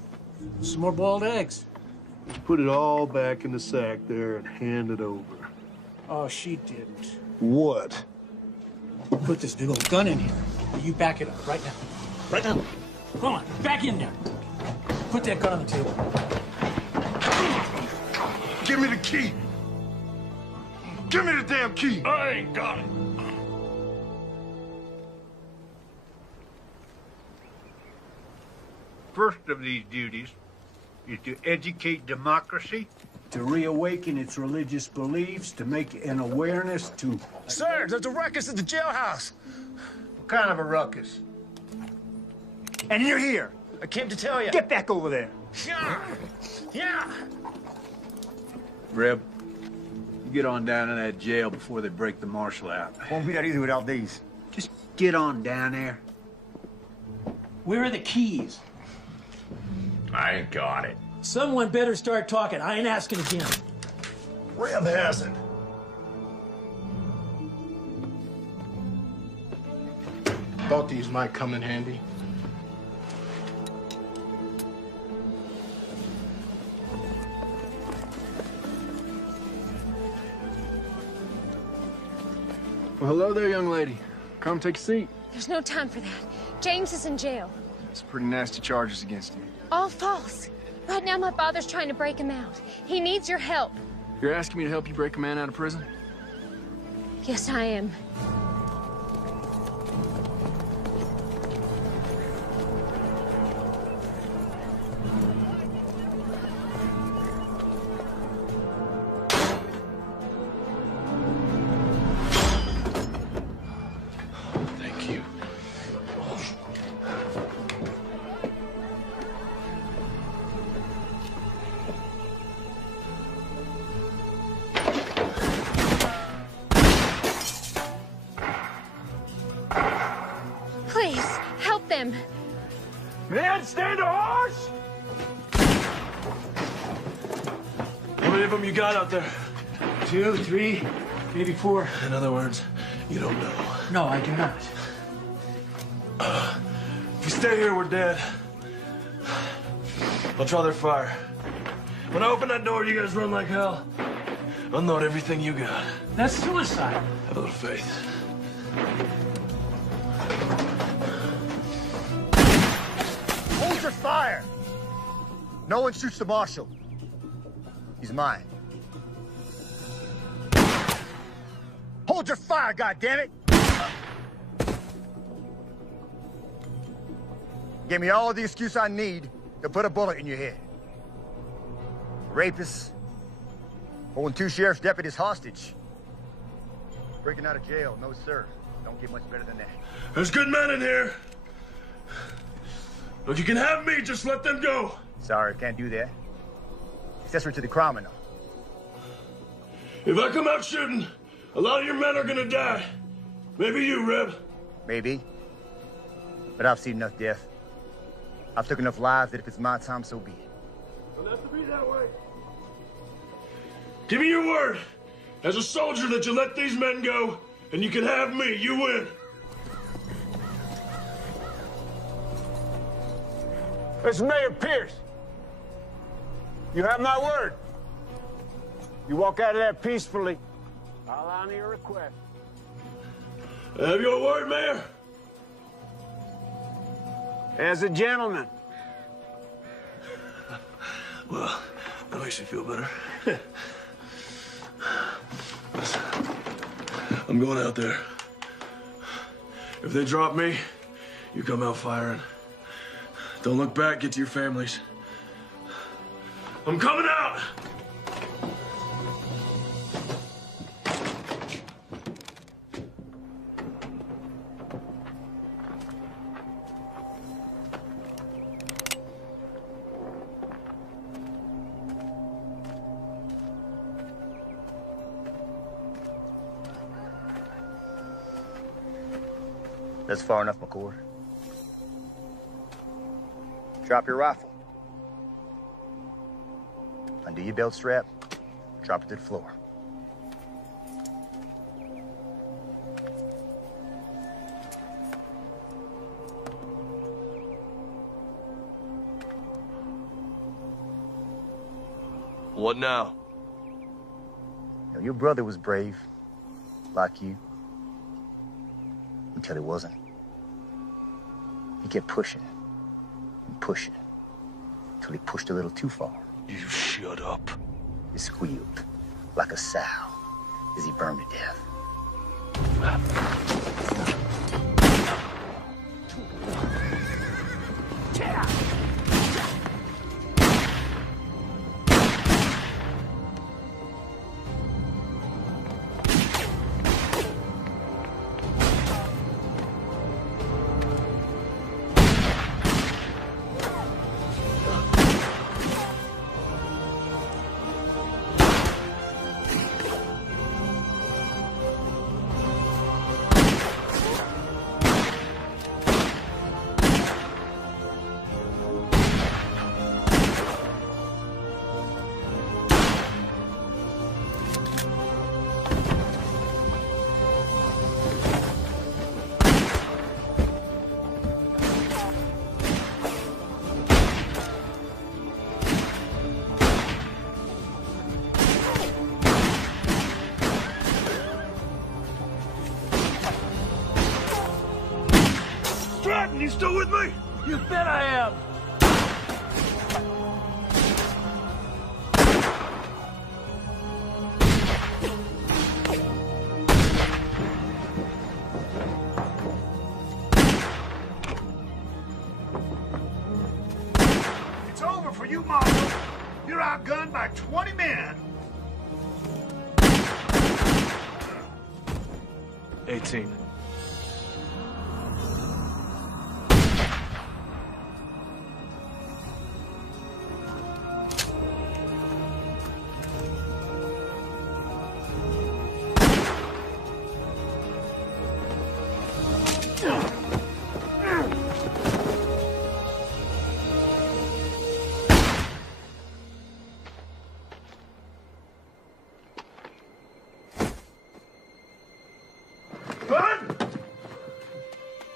some more boiled eggs. Just put it all back in the sack there and hand it over. Oh, she didn't. What? Put this big old gun in here. You back it up right now. Right now. Come on, back in there. Put that gun on the table. Give me the key. Give me the damn key. I ain't got it. First of these duties is to educate democracy, to reawaken its religious beliefs, to make an awareness to... Sir, there's a ruckus at the jailhouse. What kind of a ruckus? And you're here. I came to tell you. Get back over there. Yeah. Yeah. Reb, you get on down in that jail before they break the marshal out. Won't be that easy without these. Just get on down there. Where are the keys? I ain't got it. Someone better start talking. I ain't asking again. Reb has it. Thought these might come in handy. Well, hello there, young lady. Come take a seat. There's no time for that. James is in jail. It's pretty nasty charges against him. All false. Right now, my father's trying to break him out. He needs your help. You're asking me to help you break a man out of prison? Yes, I am. Thank you. Please, help them. Man, stand a horse! How many of them you got out there? 2, 3, maybe 4. In other words, You don't know. No, I do not. If we stay here, we're dead. I'll draw their fire. When I open that door, you guys run like hell. Unload everything you got. That's suicide. Have a little faith. Hold your fire! No one shoots the marshal. He's mine. Hold your fire, goddammit! Give me all the excuse I need to put a bullet in your head. Rapists, holding 2 sheriff's deputies hostage. Breaking out of jail, no sir. Don't get much better than that. There's good men in here. Look, you can have me, just let them go. Sorry, can't do that. Accessory to the crime and all. If I come out shooting, a lot of your men are gonna die. Maybe you, Reb. Maybe. But I've seen enough death. I've took enough lives that if it's my time, so be it. It'll have to be that way. Give me your word, as a soldier, that you let these men go, and you can have me. You win. It's Mayor Pierce. You have my word. You walk out of there peacefully, I'll honor your request. Have your word, Mayor? As a gentleman. Well, that makes me feel better. Listen, I'm going out there. If they drop me, you come out firing. Don't look back, get to your families. I'm coming out! That's far enough, McCord. Drop your rifle. Undo your belt strap. Drop it to the floor. What now? You know, your brother was brave, like you, until he wasn't. He kept pushing and pushing until he pushed a little too far. You shut up. He squealed like a sow as he burned to death. You still with me? You bet I am. It's over for you, Marshal. You're outgunned by 20 men. 18.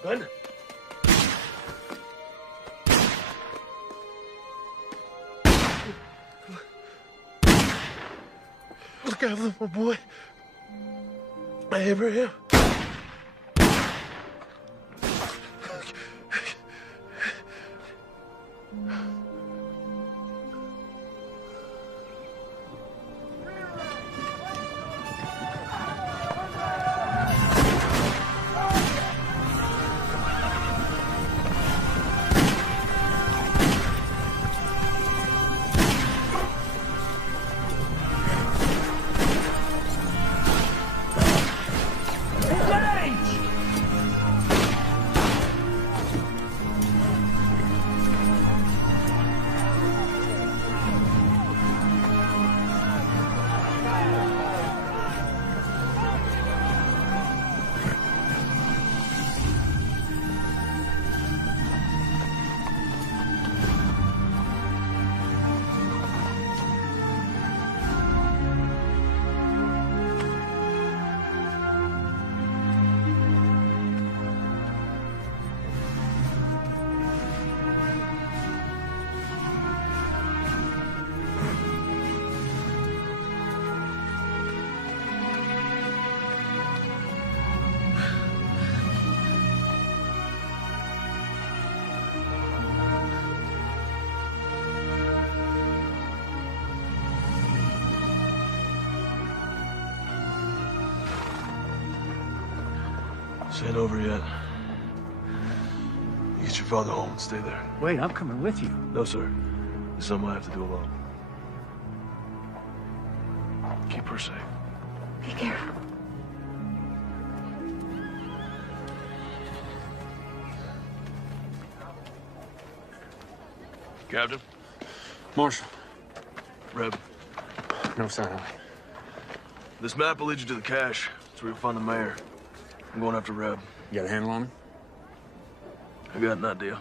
Gun? Look out for my boy. Abraham. This ain't over yet. You get your father home and stay there. Wait, I'm coming with you. No, sir. It's something I have to do alone. Keep her safe. Be careful. Captain? Marshal. Reb. No sign of it. This map will lead you to the cache. That's where you'll find the mayor. I'm going after Reb. You got a handle on him? I got an idea.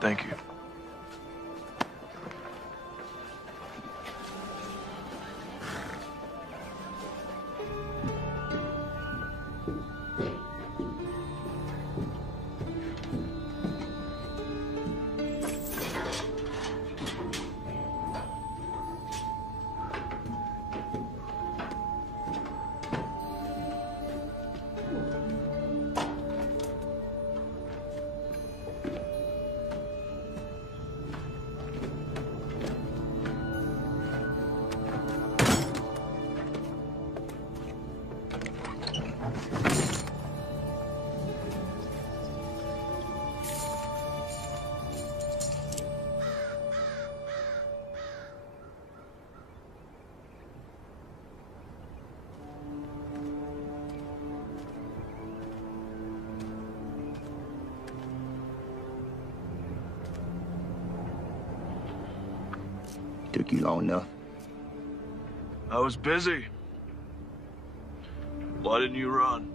Thank you. Took you long enough. I was busy. Why didn't you run?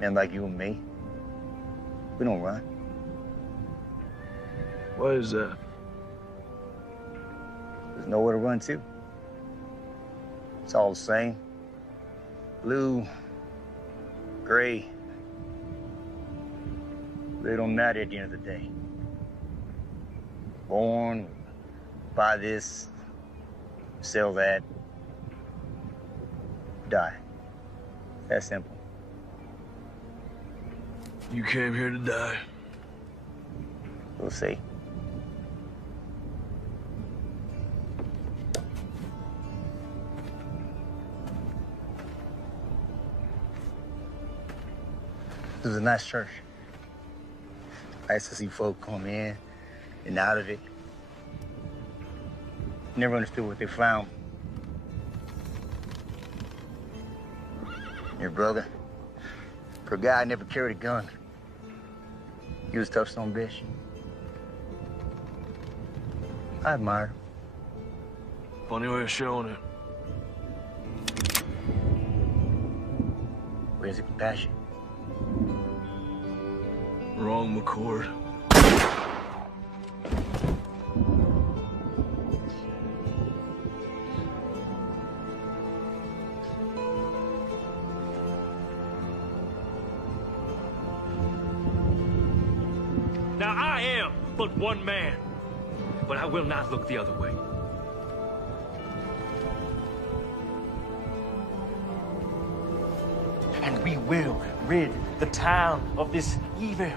Men like you and me, we don't run. Why is that? There's nowhere to run to. It's all the same. Blue, gray. They don't matter at the end of the day. Born, buy this, sell that, die. That simple. You came here to die. We'll see. It was a nice church. Nice to see folk come in and out of it. Never understood what they found. Your brother, for a guy never carried a gun. He was a tough son of a bitch. I admire him. Funny way of showing it. Where's the compassion? Wrong, McCord. Now, I am but one man, but I will not look the other way. And we will rid the town of this evil.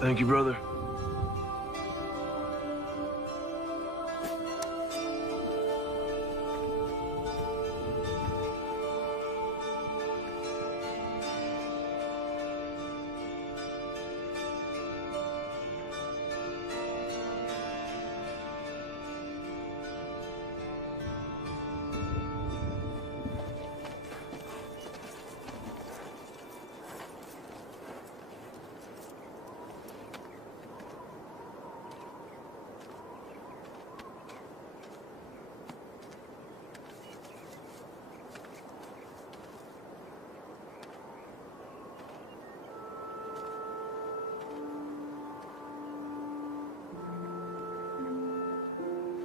Thank you, brother.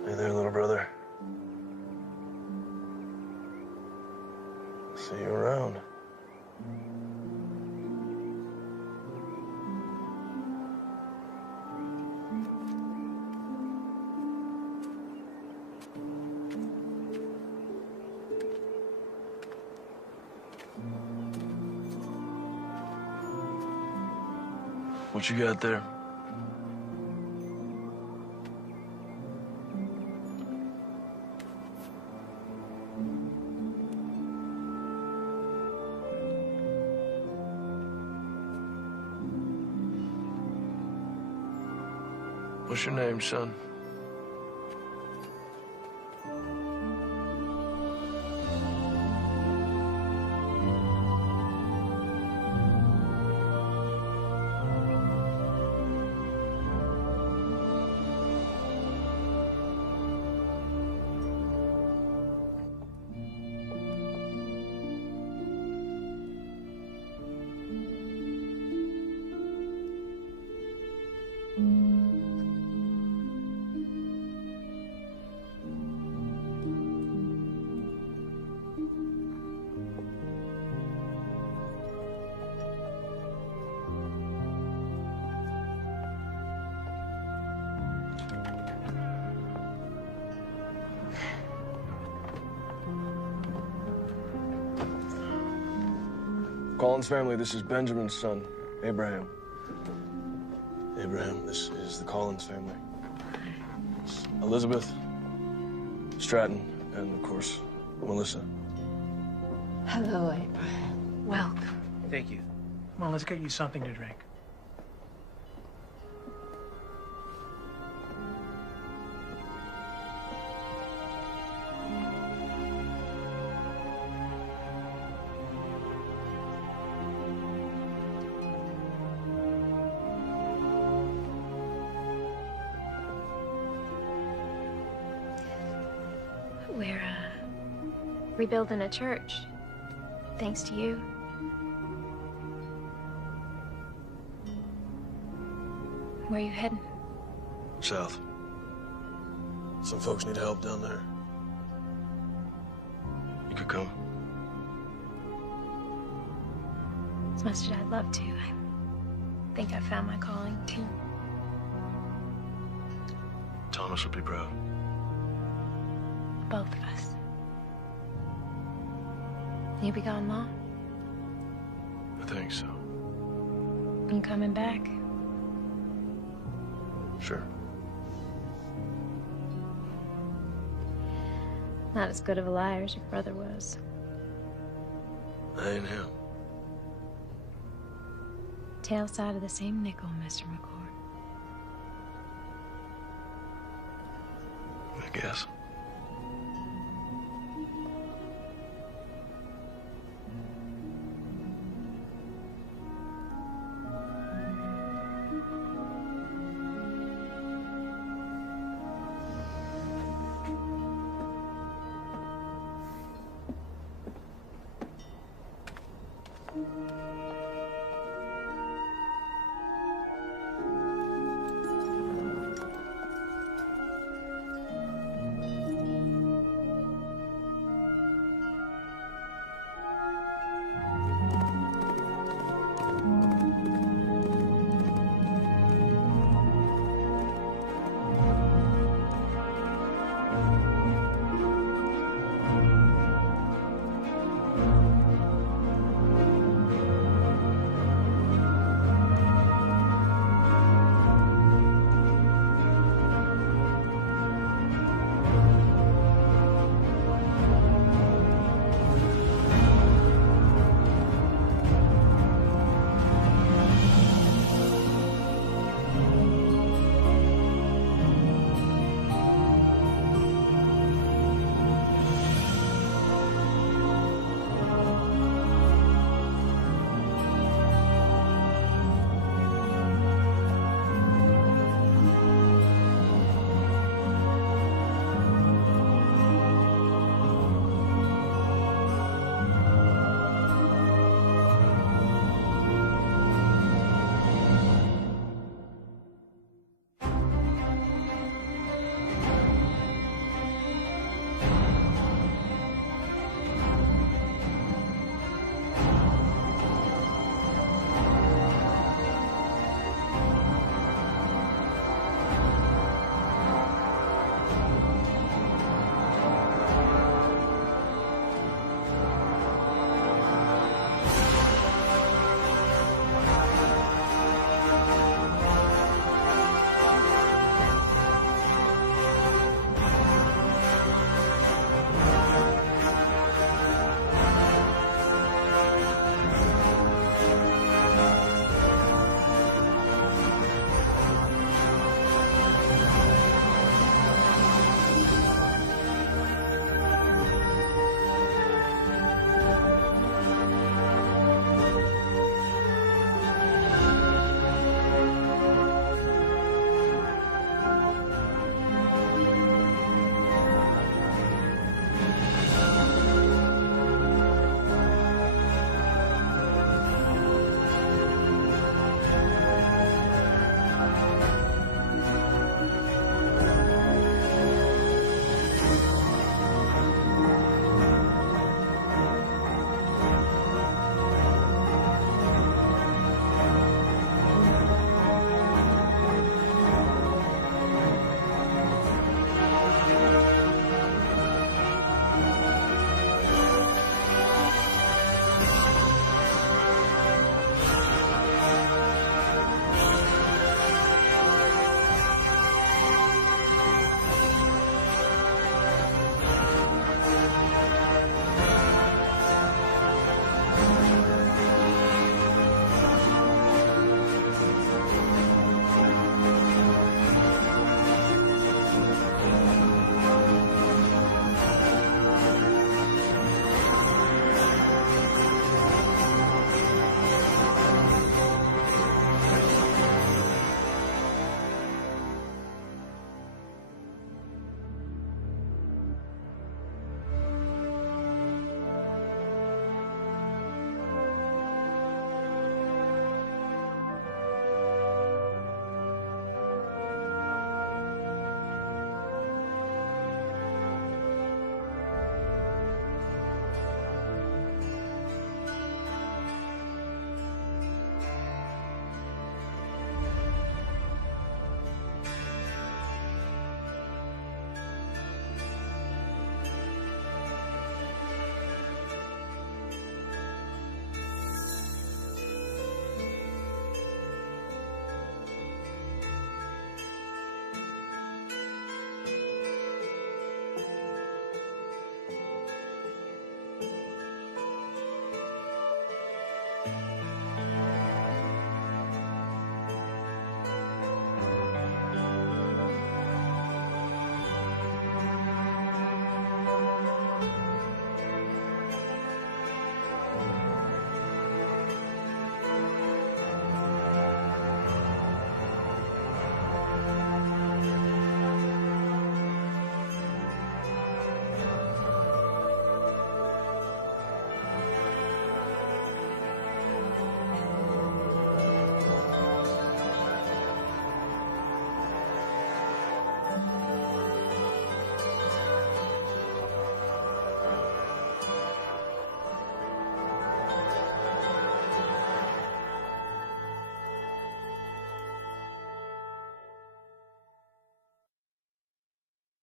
Hey there, little brother. See you around. What you got there? What's your name, son? Collins family, this is Benjamin's son, Abraham. Abraham, this is the Collins family. It's Elizabeth, Stratton, and of course, Melissa. Hello, Abraham. Welcome. Thank you. Come on, let's get you something to drink. We're, rebuilding a church, thanks to you. Where are you heading? South. Some folks need help down there. You could come. As much as I'd love to, I think I found my calling, too. Thomas would be proud. Both of us. You be gone long? I think so. You coming back? Sure. Not as good of a liar as your brother was. I ain't him. tail side of the same nickel, Mr. McCord. I guess.